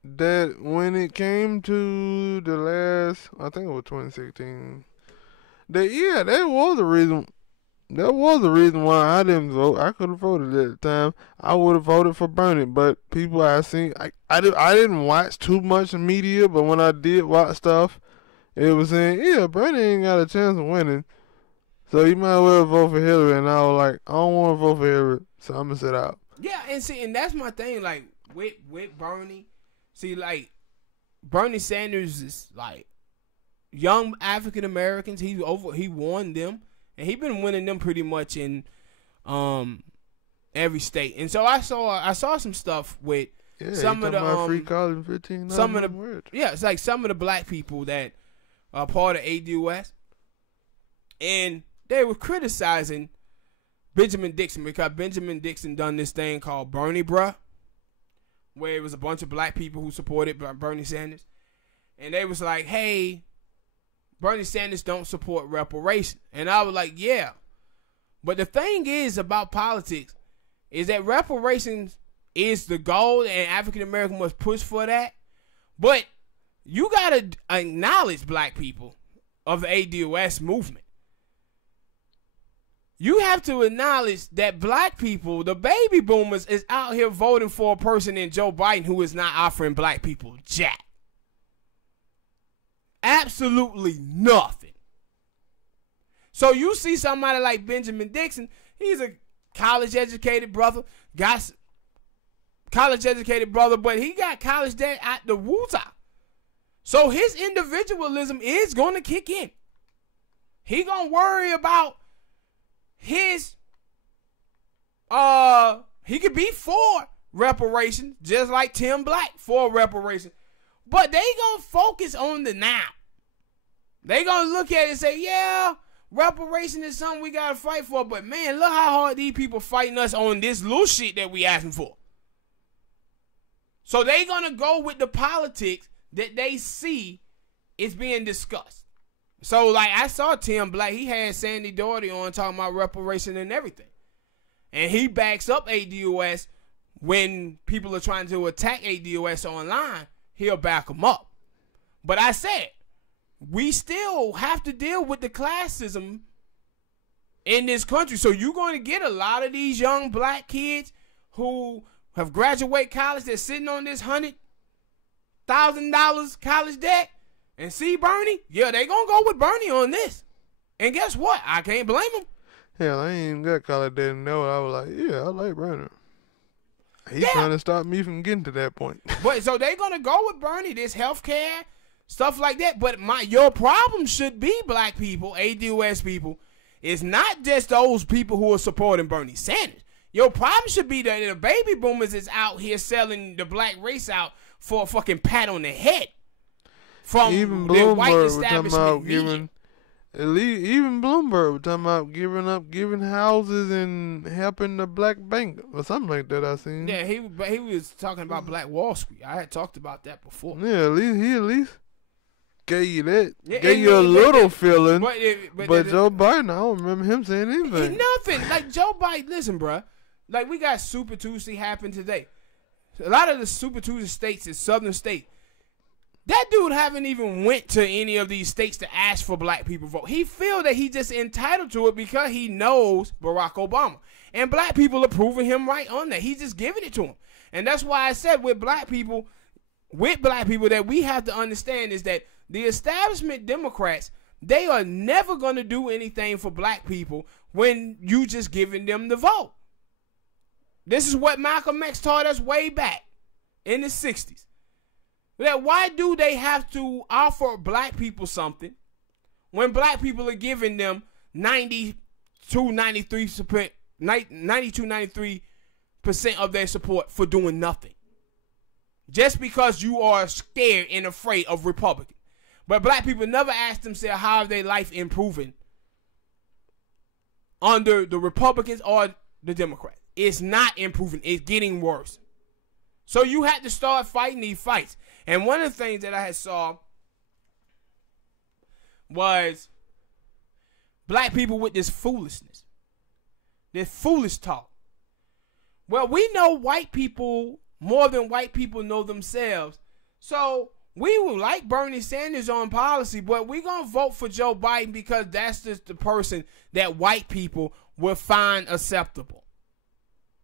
That when it came to the last, I think it was 2016, that was the reason. That was the reason why I didn't vote. I could have voted at the time. I would have voted for Bernie, but people I seen, I didn't watch too much media, but when I did watch stuff, it was saying, yeah, Bernie ain't got a chance of winning, so you might as well vote for Hillary. And I was like, I don't want to vote for Hillary, so I'm gonna sit out. Yeah, and that's my thing. Like with Bernie, see, like Bernie Sanders is like young African Americans. He won them. And he been winning them pretty much in every state. And so I saw some stuff with some of the free college 15, some of the it's like some of the black people that are part of ADOS, and they were criticizing Benjamin Dixon because Benjamin Dixon done this thing called Bernie Bruh, where it was a bunch of black people who supported Bernie Sanders, and they was like, hey, Bernie Sanders don't support reparations. And I was like, yeah. But the thing is about politics is that reparations is the goal and African Americans must push for that. But you got to acknowledge black people of the ADOS movement. You have to acknowledge that black people, the baby boomers, is out here voting for a person in Joe Biden who is not offering black people jack. Absolutely nothing. So you see somebody like Benjamin Dixon, he's a college-educated brother, but he got college debt at the woo-top. So his individualism is going to kick in. He going to worry about his, he could be for reparations, just like Tim Black for reparations. But they going to focus on the now. They going to look at it and say, yeah, reparation is something we got to fight for. But, man, look how hard these people fighting us on this little shit that we asking for. So they going to go with the politics that they see is being discussed. So, like, I saw Tim Black. He had Sandy Doherty on talking about reparation and everything. And he backs up ADOS when people are trying to attack ADOS online. He'll back them up. But I said, we still have to deal with the classism in this country. So you're going to get a lot of these young black kids who have graduated college that's sitting on this $100,000 college debt and see Bernie. Yeah, they going to go with Bernie on this. And guess what? I can't blame them. Hell, I ain't even got college debt and know. I was like, yeah, I like Bernie. He's trying to stop me from getting to that point. But so they're gonna go with Bernie, this healthcare, stuff like that. But your problem should be black people, ADOS people. It's not just those people who are supporting Bernie Sanders. Your problem should be that the baby boomers is out here selling the black race out for a fucking pat on the head from even the white Bloomberg establishment media. Even Bloomberg was talking about giving houses and helping the black bank or something like that. I seen. Yeah, he was talking about Black Wall Street. I had talked about that before. Yeah, at least gave you that. Yeah, gave you a little feeling. But Joe Biden, I don't remember him saying anything. Nothing. Like Joe Biden, listen, bro. Like we got Super Tuesday happen today. a lot of the Super Tuesday states is southern states. That dude haven't even went to any of these states to ask for black people vote. He feel that he just entitled to it because he knows Barack Obama. And black people are proving him right on that. He's just giving it to him. And that's why I said with black people that we have to understand is that the establishment Democrats, they are never going to do anything for black people when you just giving them the vote. This is what Malcolm X taught us way back in the 60s. That why do they have to offer black people something when black people are giving them 93% of their support for doing nothing? Just because you are scared and afraid of Republicans. But black people never ask themselves how their life improving under the Republicans or the Democrats. It's not improving. It's getting worse. So you had to start fighting these fights. And one of the things that I had saw was black people with this foolishness. This foolish talk. Well, we know white people more than white people know themselves. So we would like Bernie Sanders on policy, but we're going to vote for Joe Biden because that's just the person that white people will find acceptable.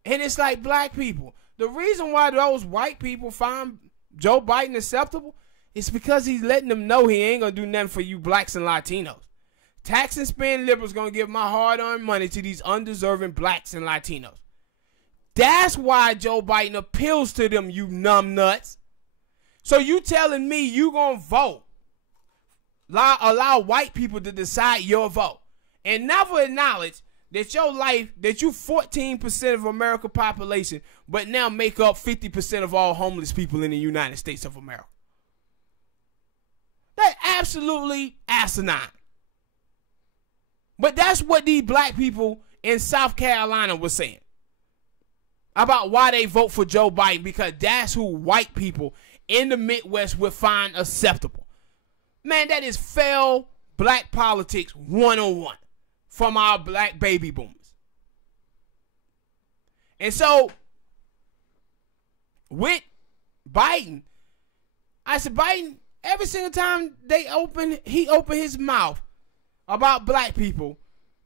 And it's like black people. The reason why those white people find Joe Biden acceptable is because he's letting them know he ain't going to do nothing for you blacks and Latinos. Tax and spend liberals going to give my hard-earned money to these undeserving blacks and Latinos. That's why Joe Biden appeals to them, you numb nuts. So you telling me you going to vote, allow white people to decide your vote, and never acknowledge that your life, that you 14% of America's population, but now make up 50% of all homeless people in the United States of America. That's absolutely asinine. But that's what these black people in South Carolina were saying about why they vote for Joe Biden, because that's who white people in the Midwest would find acceptable. Man, that is failed black politics 101 from our black baby boomers. And so, with Biden, I said, Biden, every single time he opened his mouth about black people,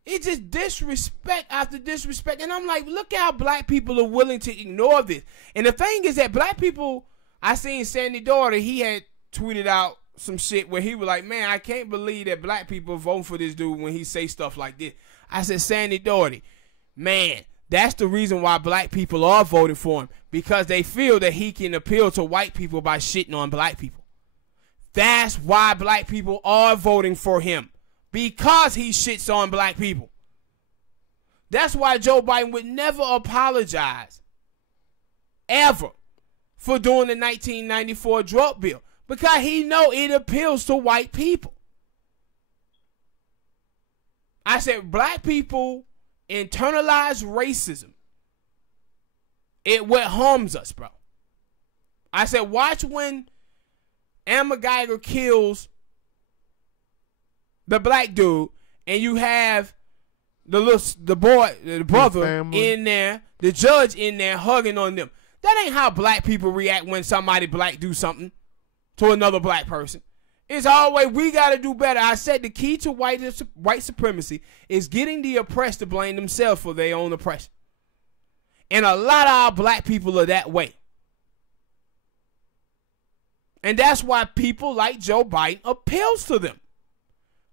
it's just disrespect after disrespect. And I'm like, look how black people are willing to ignore this. And the thing is that black people, I seen Sandy Doherty, he had tweeted out some shit where he was like, man, I can't believe that black people vote for this dude when he say stuff like this. I said, Sandy Doherty, man, that's the reason why black people are voting for him, because they feel that he can appeal to white people by shitting on black people. That's why black people are voting for him, because he shits on black people. That's why Joe Biden would never apologize, ever, for doing the 1994 drug bill, because he know it appeals to white people. I said, black people internalize racism. It what harms us, bro. I said, watch when Emma Geiger kills the black dude, and you have the brother in there, the judge in there hugging on them. That ain't how black people react when somebody black do something to another black person. It's always, we got to do better. I said the key to white supremacy is getting the oppressed to blame themselves for their own oppression. And a lot of our black people are that way. And that's why people like Joe Biden appeals to them.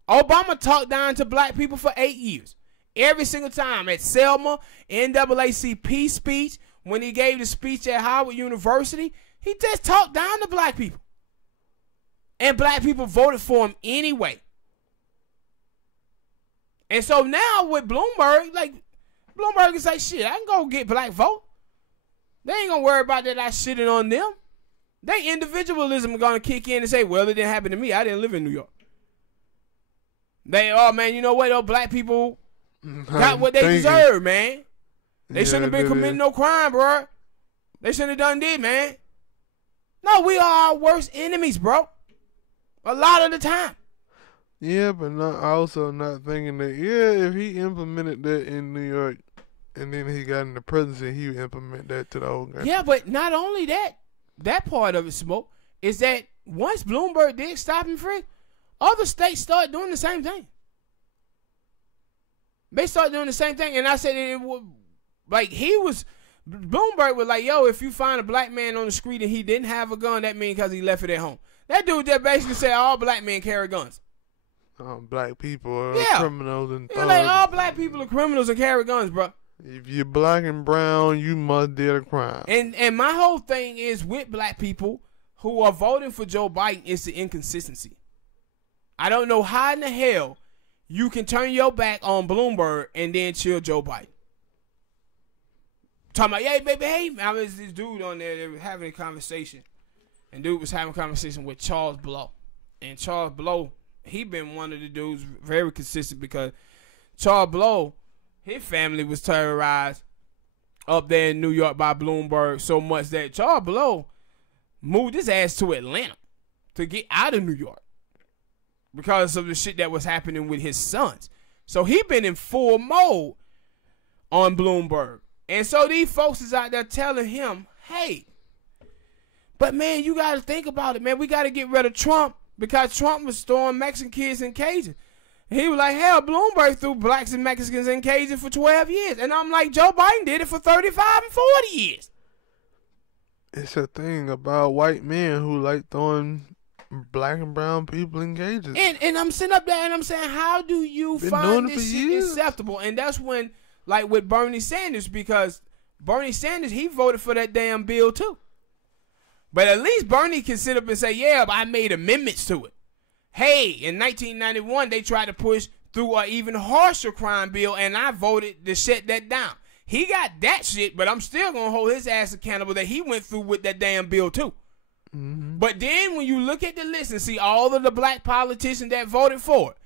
Obama talked down to black people for 8 years. Every single time at Selma, NAACP speech, when he gave the speech at Howard University, he just talked down to black people. And black people voted for him anyway. And so now with Bloomberg, like, Bloomberg is like, shit, I can go get black vote. They ain't going to worry about that I shitting on them. Their individualism is going to kick in and say, well, it didn't happen to me. I didn't live in New York. They, oh, man, you know what? Those black people got what they deserve, man. They shouldn't have been committing no crime, bro. They shouldn't have done this, man. No, we are our worst enemies, bro. A lot of the time. Yeah, but not thinking that, if he implemented that in New York and then he got in the presidency, he would implement that to the whole country. Yeah, but not only that part of it, Smoke, is that once Bloomberg did stop and frisk, other states started doing the same thing. They started doing the same thing, and I said it would, like Bloomberg was like, yo, if you find a black man on the street and he didn't have a gun, that means because he left it at home. That dude just basically said all black men carry guns. Black people are criminals and thugs. Like all black people are criminals and carry guns, bro. If you're black and brown, you must did a crime. And my whole thing is with black people who are voting for Joe Biden is the inconsistency. I don't know how in the hell you can turn your back on Bloomberg and then chill Joe Biden. Talking about, hey, baby, hey. I was this dude on there, they were having a conversation. And dude was having a conversation with Charles Blow. And Charles Blow, he been one of the dudes very consistent because Charles Blow, his family was terrorized up there in New York by Bloomberg so much that Charles Blow moved his ass to Atlanta to get out of New York because of the shit that was happening with his sons. So he been in full mode on Bloomberg. And so these folks is out there telling him, hey, but man, you got to think about it, man. We got to get rid of Trump because Trump was throwing Mexican kids in cages. And he was like, hell, Bloomberg threw blacks and Mexicans in cages for 12 years. And I'm like, Joe Biden did it for 35 and 40 years. It's a thing about white men who like throwing black and brown people in cages. And I'm sitting up there and I'm saying, how do you find this shit acceptable? And that's when, like with Bernie Sanders, because Bernie Sanders, he voted for that damn bill too. But at least Bernie can sit up and say, yeah, but I made amendments to it. Hey, in 1991, they tried to push through an even harsher crime bill, and I voted to shut that down. He got that shit, but I'm still going to hold his ass accountable that he went through with that damn bill too. Mm-hmm. But then when you look at the list and see all of the black politicians that voted for it,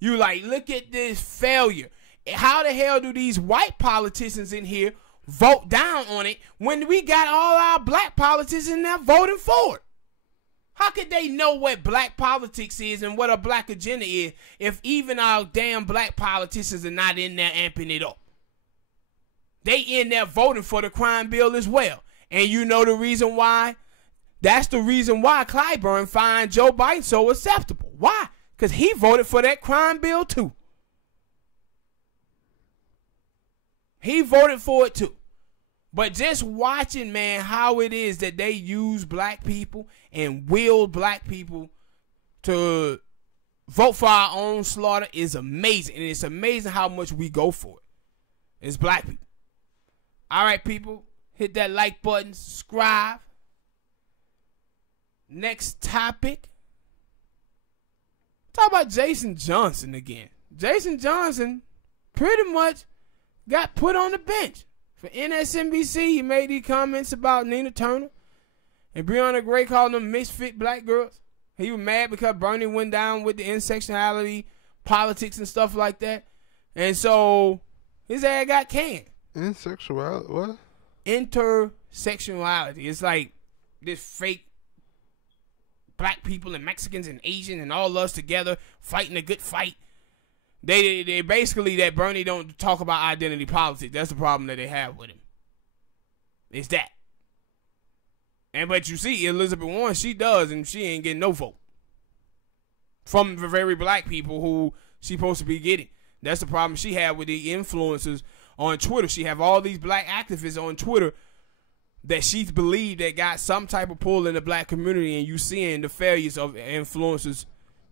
you like, look at this failure. How the hell do these white politicians in here vote down on it when we got all our black politicians now voting for it? How could they know what black politics is and what a black agenda is if even our damn black politicians are not in there amping it up? They in there voting for the crime bill as well. And you know the reason why? That's the reason why Clyburn finds Joe Biden so acceptable. Why? Because he voted for that crime bill too. He voted for it too. But just watching, man, how it is that they use black people and will black people to vote for our own slaughter is amazing. And it's amazing how much we go for it. It's black people. All right, people, hit that like button, subscribe. Next topic. Talk about Jason Johnson again. Jason Johnson pretty much got put on the bench. For NSNBC, he made these comments about Nina Turner and Breonna Gray calling them misfit black girls. He was mad because Bernie went down with the intersectionality politics and stuff like that. And so his ass got canned. Intersexuality? What? Intersectionality. It's like this fake black people and Mexicans and Asians and all us together fighting a good fight. They basically that Bernie don't talk about identity politics. That's the problem that they have with him. It's that. But you see, Elizabeth Warren, she does, and she ain't getting no vote from the very black people who she supposed to be getting. That's the problem she had with the influencers on Twitter. She have all these black activists on Twitter that she believed that got some type of pull in the black community, and you seeing the failures of influencers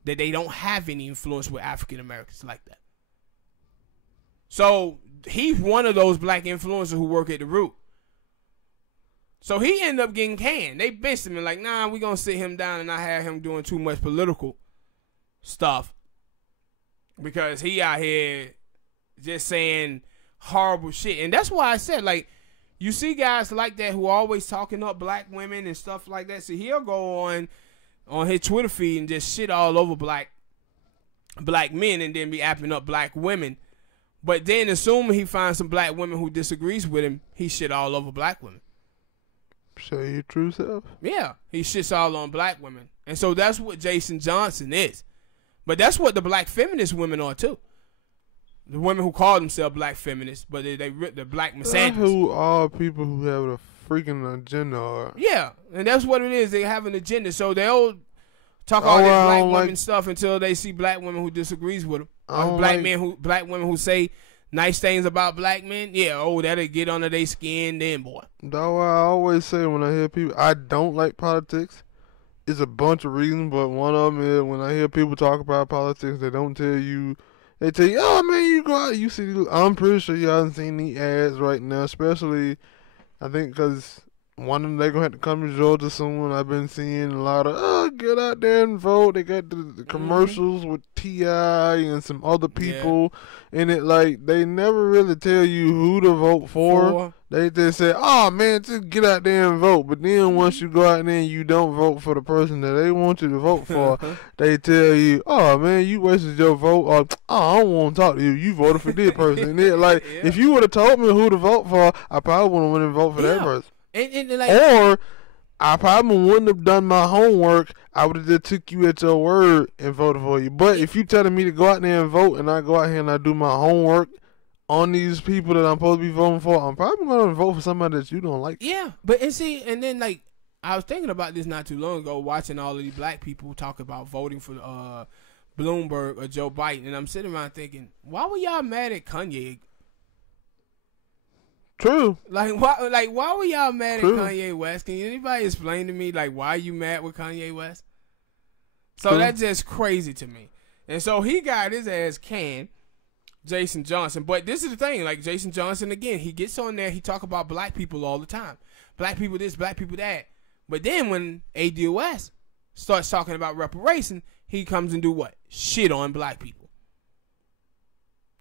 that they don't have any influence with African Americans like that. So he's one of those black influencers who work at the root. So he ended up getting canned. They benched him and like, nah, we're going to sit him down and not have him doing too much political stuff because he out here just saying horrible shit. And that's why I said, like, you see guys like that who are always talking up black women and stuff like that. So he'll go on his Twitter feed and just shit all over black men and then be apping up black women. But then assuming he finds some black women who disagrees with him, he shit all over black women. Show your true self? Yeah, he shits all on black women. And so that's what Jason Johnson is. But that's what the black feminist women are too. The women who call themselves black feminists, but they the black misandrists. Who are people who have a freaking agenda? Yeah, and that's what it is. They have an agenda, so they'll talk all this black women stuff until they see black women who disagrees with them. Or black women who say nice things about black men. Yeah, that'll get under their skin, then boy. That's why I always say when I hear people, I don't like politics. It's a bunch of reasons, but one of them is when I hear people talk about politics, they don't tell you. They tell you, oh man, you go out, you see. I'm pretty sure you haven't seen the ads right now, especially I think because one of them, they're going to have to come to Georgia soon. I've been seeing a lot of, get out there and vote. They got the commercials with T.I. and some other people in it. Like, they never really tell you who to vote for. They just say, oh, man, just get out there and vote. But then once you go out there and you don't vote for the person that they want you to vote for, they tell you, oh, man, you wasted your vote. Or, I don't want to talk to you. You voted for this person. And then, like, if you would have told me who to vote for, I probably would have went and voted for that person. Or I probably wouldn't have done my homework. I would have just took you at your word and voted for you. But if you telling me to go out there and vote, and I go out here and I do my homework on these people that I'm supposed to be voting for, I'm probably going to vote for somebody that you don't like. Yeah, but and then like I was thinking about this not too long ago, watching all of these black people talk about voting for Bloomberg or Joe Biden, and I'm sitting around thinking, why were y'all mad at Kanye? True. Why were y'all mad at Kanye West? Can anybody explain to me, like, why you mad with Kanye West? So that's just crazy to me. And so he got his ass canned, Jason Johnson. But this is the thing, like, Jason Johnson, again, he gets on there, he talk about black people all the time. Black people this, black people that. But then when ADOS starts talking about reparation, he comes and do what? Shit on black people.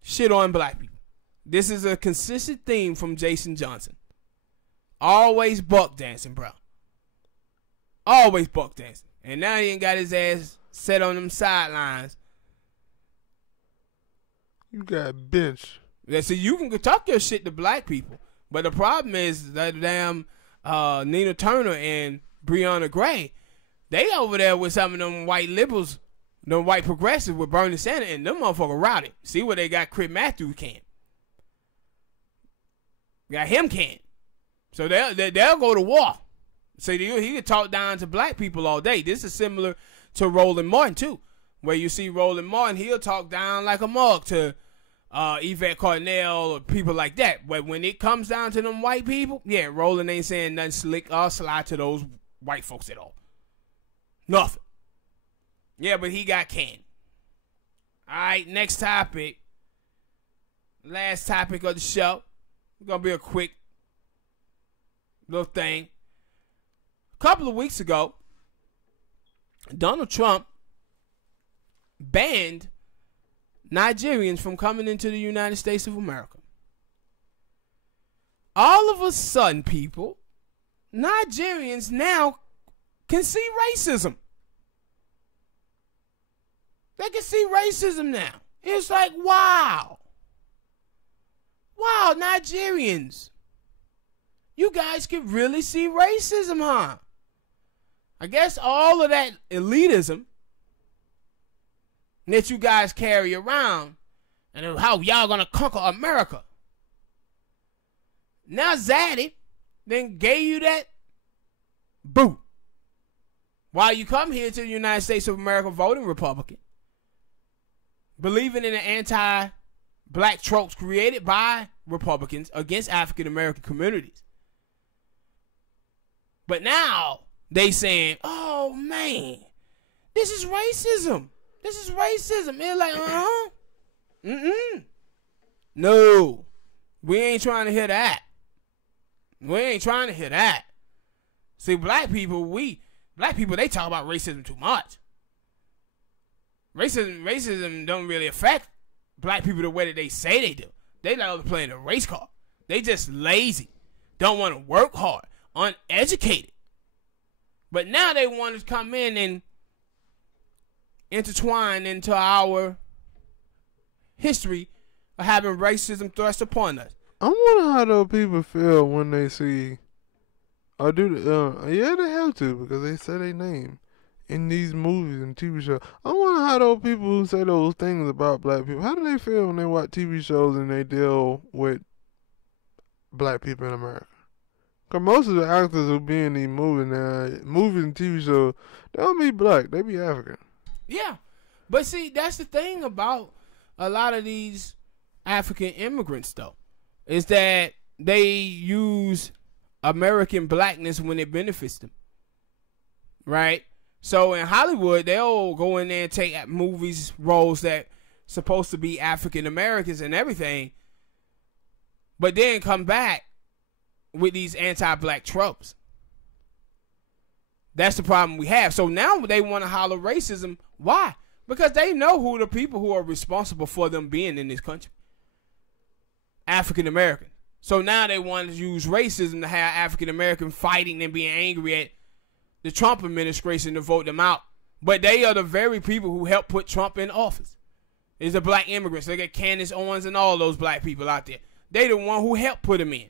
Shit on black people. This is a consistent theme from Jason Johnson. Always buck dancing, bro. Always buck dancing. And now he ain't got his ass set on them sidelines. You got bench. Yeah, so you can talk your shit to black people. But the problem is that damn Nina Turner and Breonna Gray, they over there with some of them white liberals, them white progressives with Bernie Sanders, and them motherfuckers routed. See where they got Chris Matthews canned. Got him canned. So they'll go to war. So he could talk down to black people all day. This is similar to Roland Martin, too. Where you see Roland Martin, he'll talk down like a mug to Yvette Carnell or people like that. But when it comes down to them white people, yeah, Roland ain't saying nothing slick or sly to those white folks at all. Nothing. Yeah, but he got canned. All right, next topic. Last topic of the show. It's going to be a quick little thing. A couple of weeks ago, Donald Trump banned Nigerians from coming into the United States of America. All of a sudden, people, Nigerians now can see racism. They can see racism now. It's like, wow. Wow, Nigerians. You guys can really see racism, huh? I guess all of that elitism that you guys carry around and how y'all gonna conquer America. Now Zaddy then gave you that boot. While you come here to the United States of America voting Republican, believing in the anti-black tropes created by Republicans against African American communities. But now they saying, oh man, this is racism. This is racism. They're like, no, we ain't trying to hear that. We ain't trying to hear that. See, black people, they talk about racism too much. Racism don't really affect black people the way that they say they do. They not playing a race card. They just lazy. Don't want to work hard. Uneducated. But now they want to come in and intertwine into our history of having racism thrust upon us. I wonder how those people feel when they see, or do yeah, they have to because they say their name in these movies and TV shows. I wonder how those people who say those things about black people, how do they feel when they watch TV shows and they deal with black people in America? Because most of the actors who be in these movies now, movies and TV shows, they don't be black, they be African. Yeah. But see, that's the thing about a lot of these African immigrants, though, is that they use American blackness when it benefits them. Right? So in Hollywood, they'll go in there and take movies, roles that supposed to be African Americans and everything, but then come back with these anti-black tropes. That's the problem we have. So now they want to holler racism. Why? Because they know who the people who are responsible for them being in this country. African American. So now they want to use racism to have African American fighting and being angry at the Trump administration to vote them out. But they are the very people who helped put Trump in office. It's the black immigrants. They got Candace Owens and all those black people out there. They the one who helped put them in.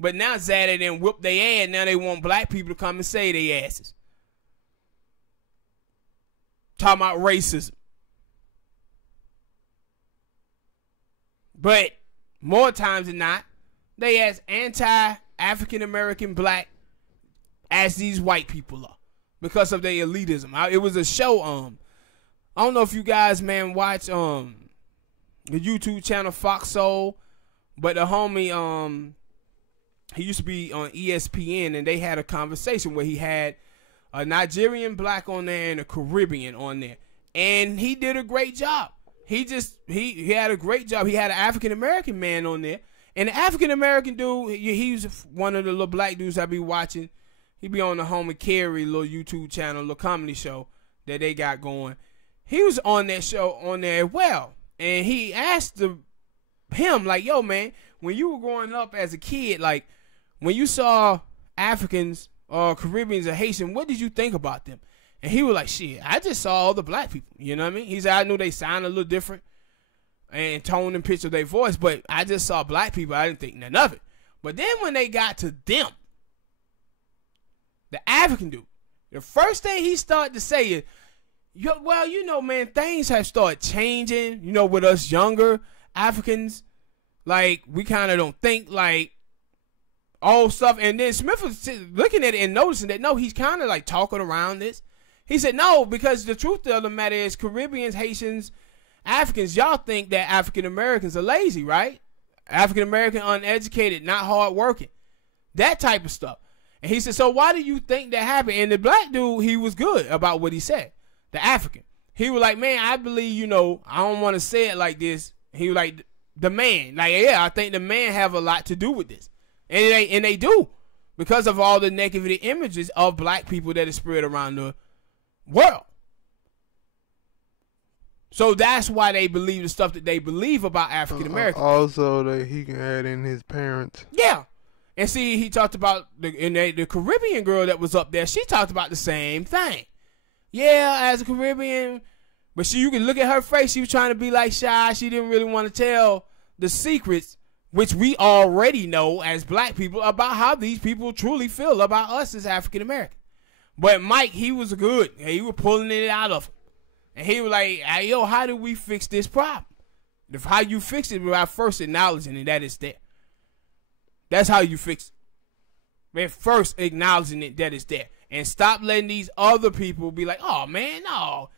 But now Zaddy done whipped their ass. Now they want black people to come and say their asses. Talking about racism. But more times than not, they as anti-African American black as these white people are because of their elitism. It was a show. I don't know if you guys, man, watch the YouTube channel Fox Soul, but the homie he used to be on ESPN, and they had a conversation where he had a Nigerian black on there and a Caribbean on there, and he did a great job. He had a great job. He had an African American man on there, and the African American dude, he's one of the little black dudes I be watching. He be on the Homie Carey little YouTube channel, little comedy show that they got going. He was on that show on there as well, and he asked him like, "Yo, man, when you were growing up as a kid, like when you saw Africans or Caribbeans or Haitian, what did you think about them?" And he was like, "Shit, I just saw all the black people. You know what I mean?" He said, "I knew they sounded a little different and tone and pitch of their voice, but I just saw black people. I didn't think none of it." But then when they got to them, the African dude, the first thing he started to say is, well, you know, man, things have started changing, you know, with us younger Africans. Like, we kind of don't think like all stuff. And then Smith was looking at it and noticing that, no, he's kind of like talking around this. He said, no, because the truth of the matter is Caribbeans, Haitians, Africans, y'all think that African Americans are lazy, right? African American, uneducated, not hard working, that type of stuff. And he said, so why do you think that happened? And the black dude, he was good about what he said. The African. He was like, man, I believe, you know, I don't want to say it like this. He was like, the man. Like, yeah, I think the man have a lot to do with this. And they do. Because of all the negative images of black people that is spread around the world. So that's why they believe the stuff that they believe about African Americans. Also, that he can add in his parents. Yeah. And see, he talked about the Caribbean girl that was up there. She talked about the same thing. Yeah, as a Caribbean, but you can look at her face. She was trying to be like shy. She didn't really want to tell the secrets, which we already know as black people, about how these people truly feel about us as African American. But Mike, he was good. He was pulling it out of him. And he was like, hey, yo, how do we fix this problem? How you fix it without first acknowledging it that it's there. That's how you fix it. Man, first acknowledging it that it's there. And stop letting these other people be like, oh, man, no.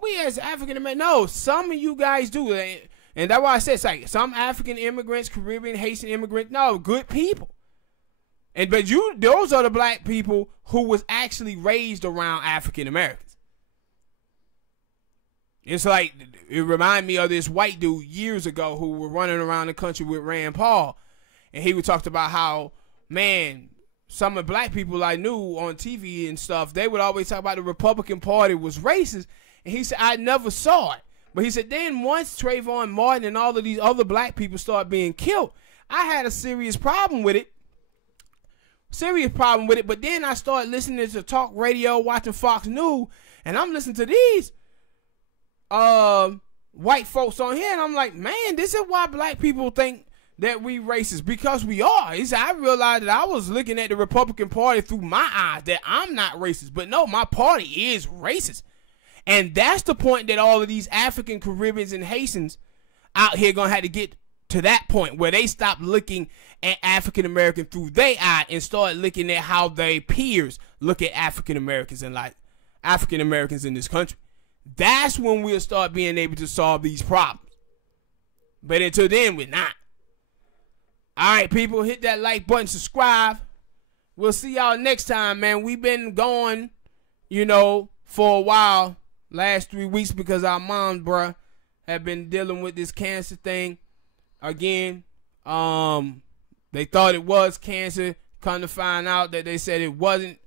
We as African American, no, some of you guys do. And that's why I said, it's like some African immigrants, Caribbean, Haitian immigrants, no, good people. But those are the black people who was actually raised around African Americans. It's like, it reminded me of this white dude years ago who was running around the country with Rand Paul. And he would talk about how, man, some of the black people I knew on TV and stuff, they would always talk about the Republican Party was racist. And he said, I never saw it. But he said, then once Trayvon Martin and all of these other black people started being killed, I had a serious problem with it. But then I started listening to talk radio, watching Fox News, and I'm listening to these white folks on here, and I'm like, man, this is why black people think that we racist, because we are. I realized that I was looking at the Republican Party through my eyes, that I'm not racist. But no, my party is racist. And that's the point that all of these African, Caribbeans, and Haitians out here going to have to get to, that point where they stop looking at African American through their eye and start looking at how their peers look at African Americans and like African Americans in this country. That's when we'll start being able to solve these problems. But until then, we're not. All right, people, hit that like button, subscribe. We'll see y'all next time, man. We've been going, for a while, last 3 weeks, because our mom, bruh, have been dealing with this cancer thing. Again, they thought it was cancer. Come to find out that they said it wasn't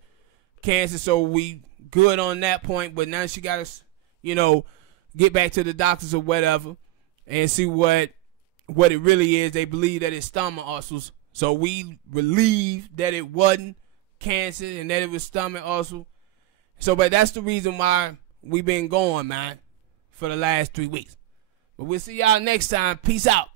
cancer, so we good on that point. But now she got to, get back to the doctors or whatever and see what it really is. They believe that it's stomach ulcers. So we relieved that it wasn't cancer and that it was stomach ulcer. So, but that's the reason why we've been going, man, for the last 3 weeks. But we'll see y'all next time. Peace out.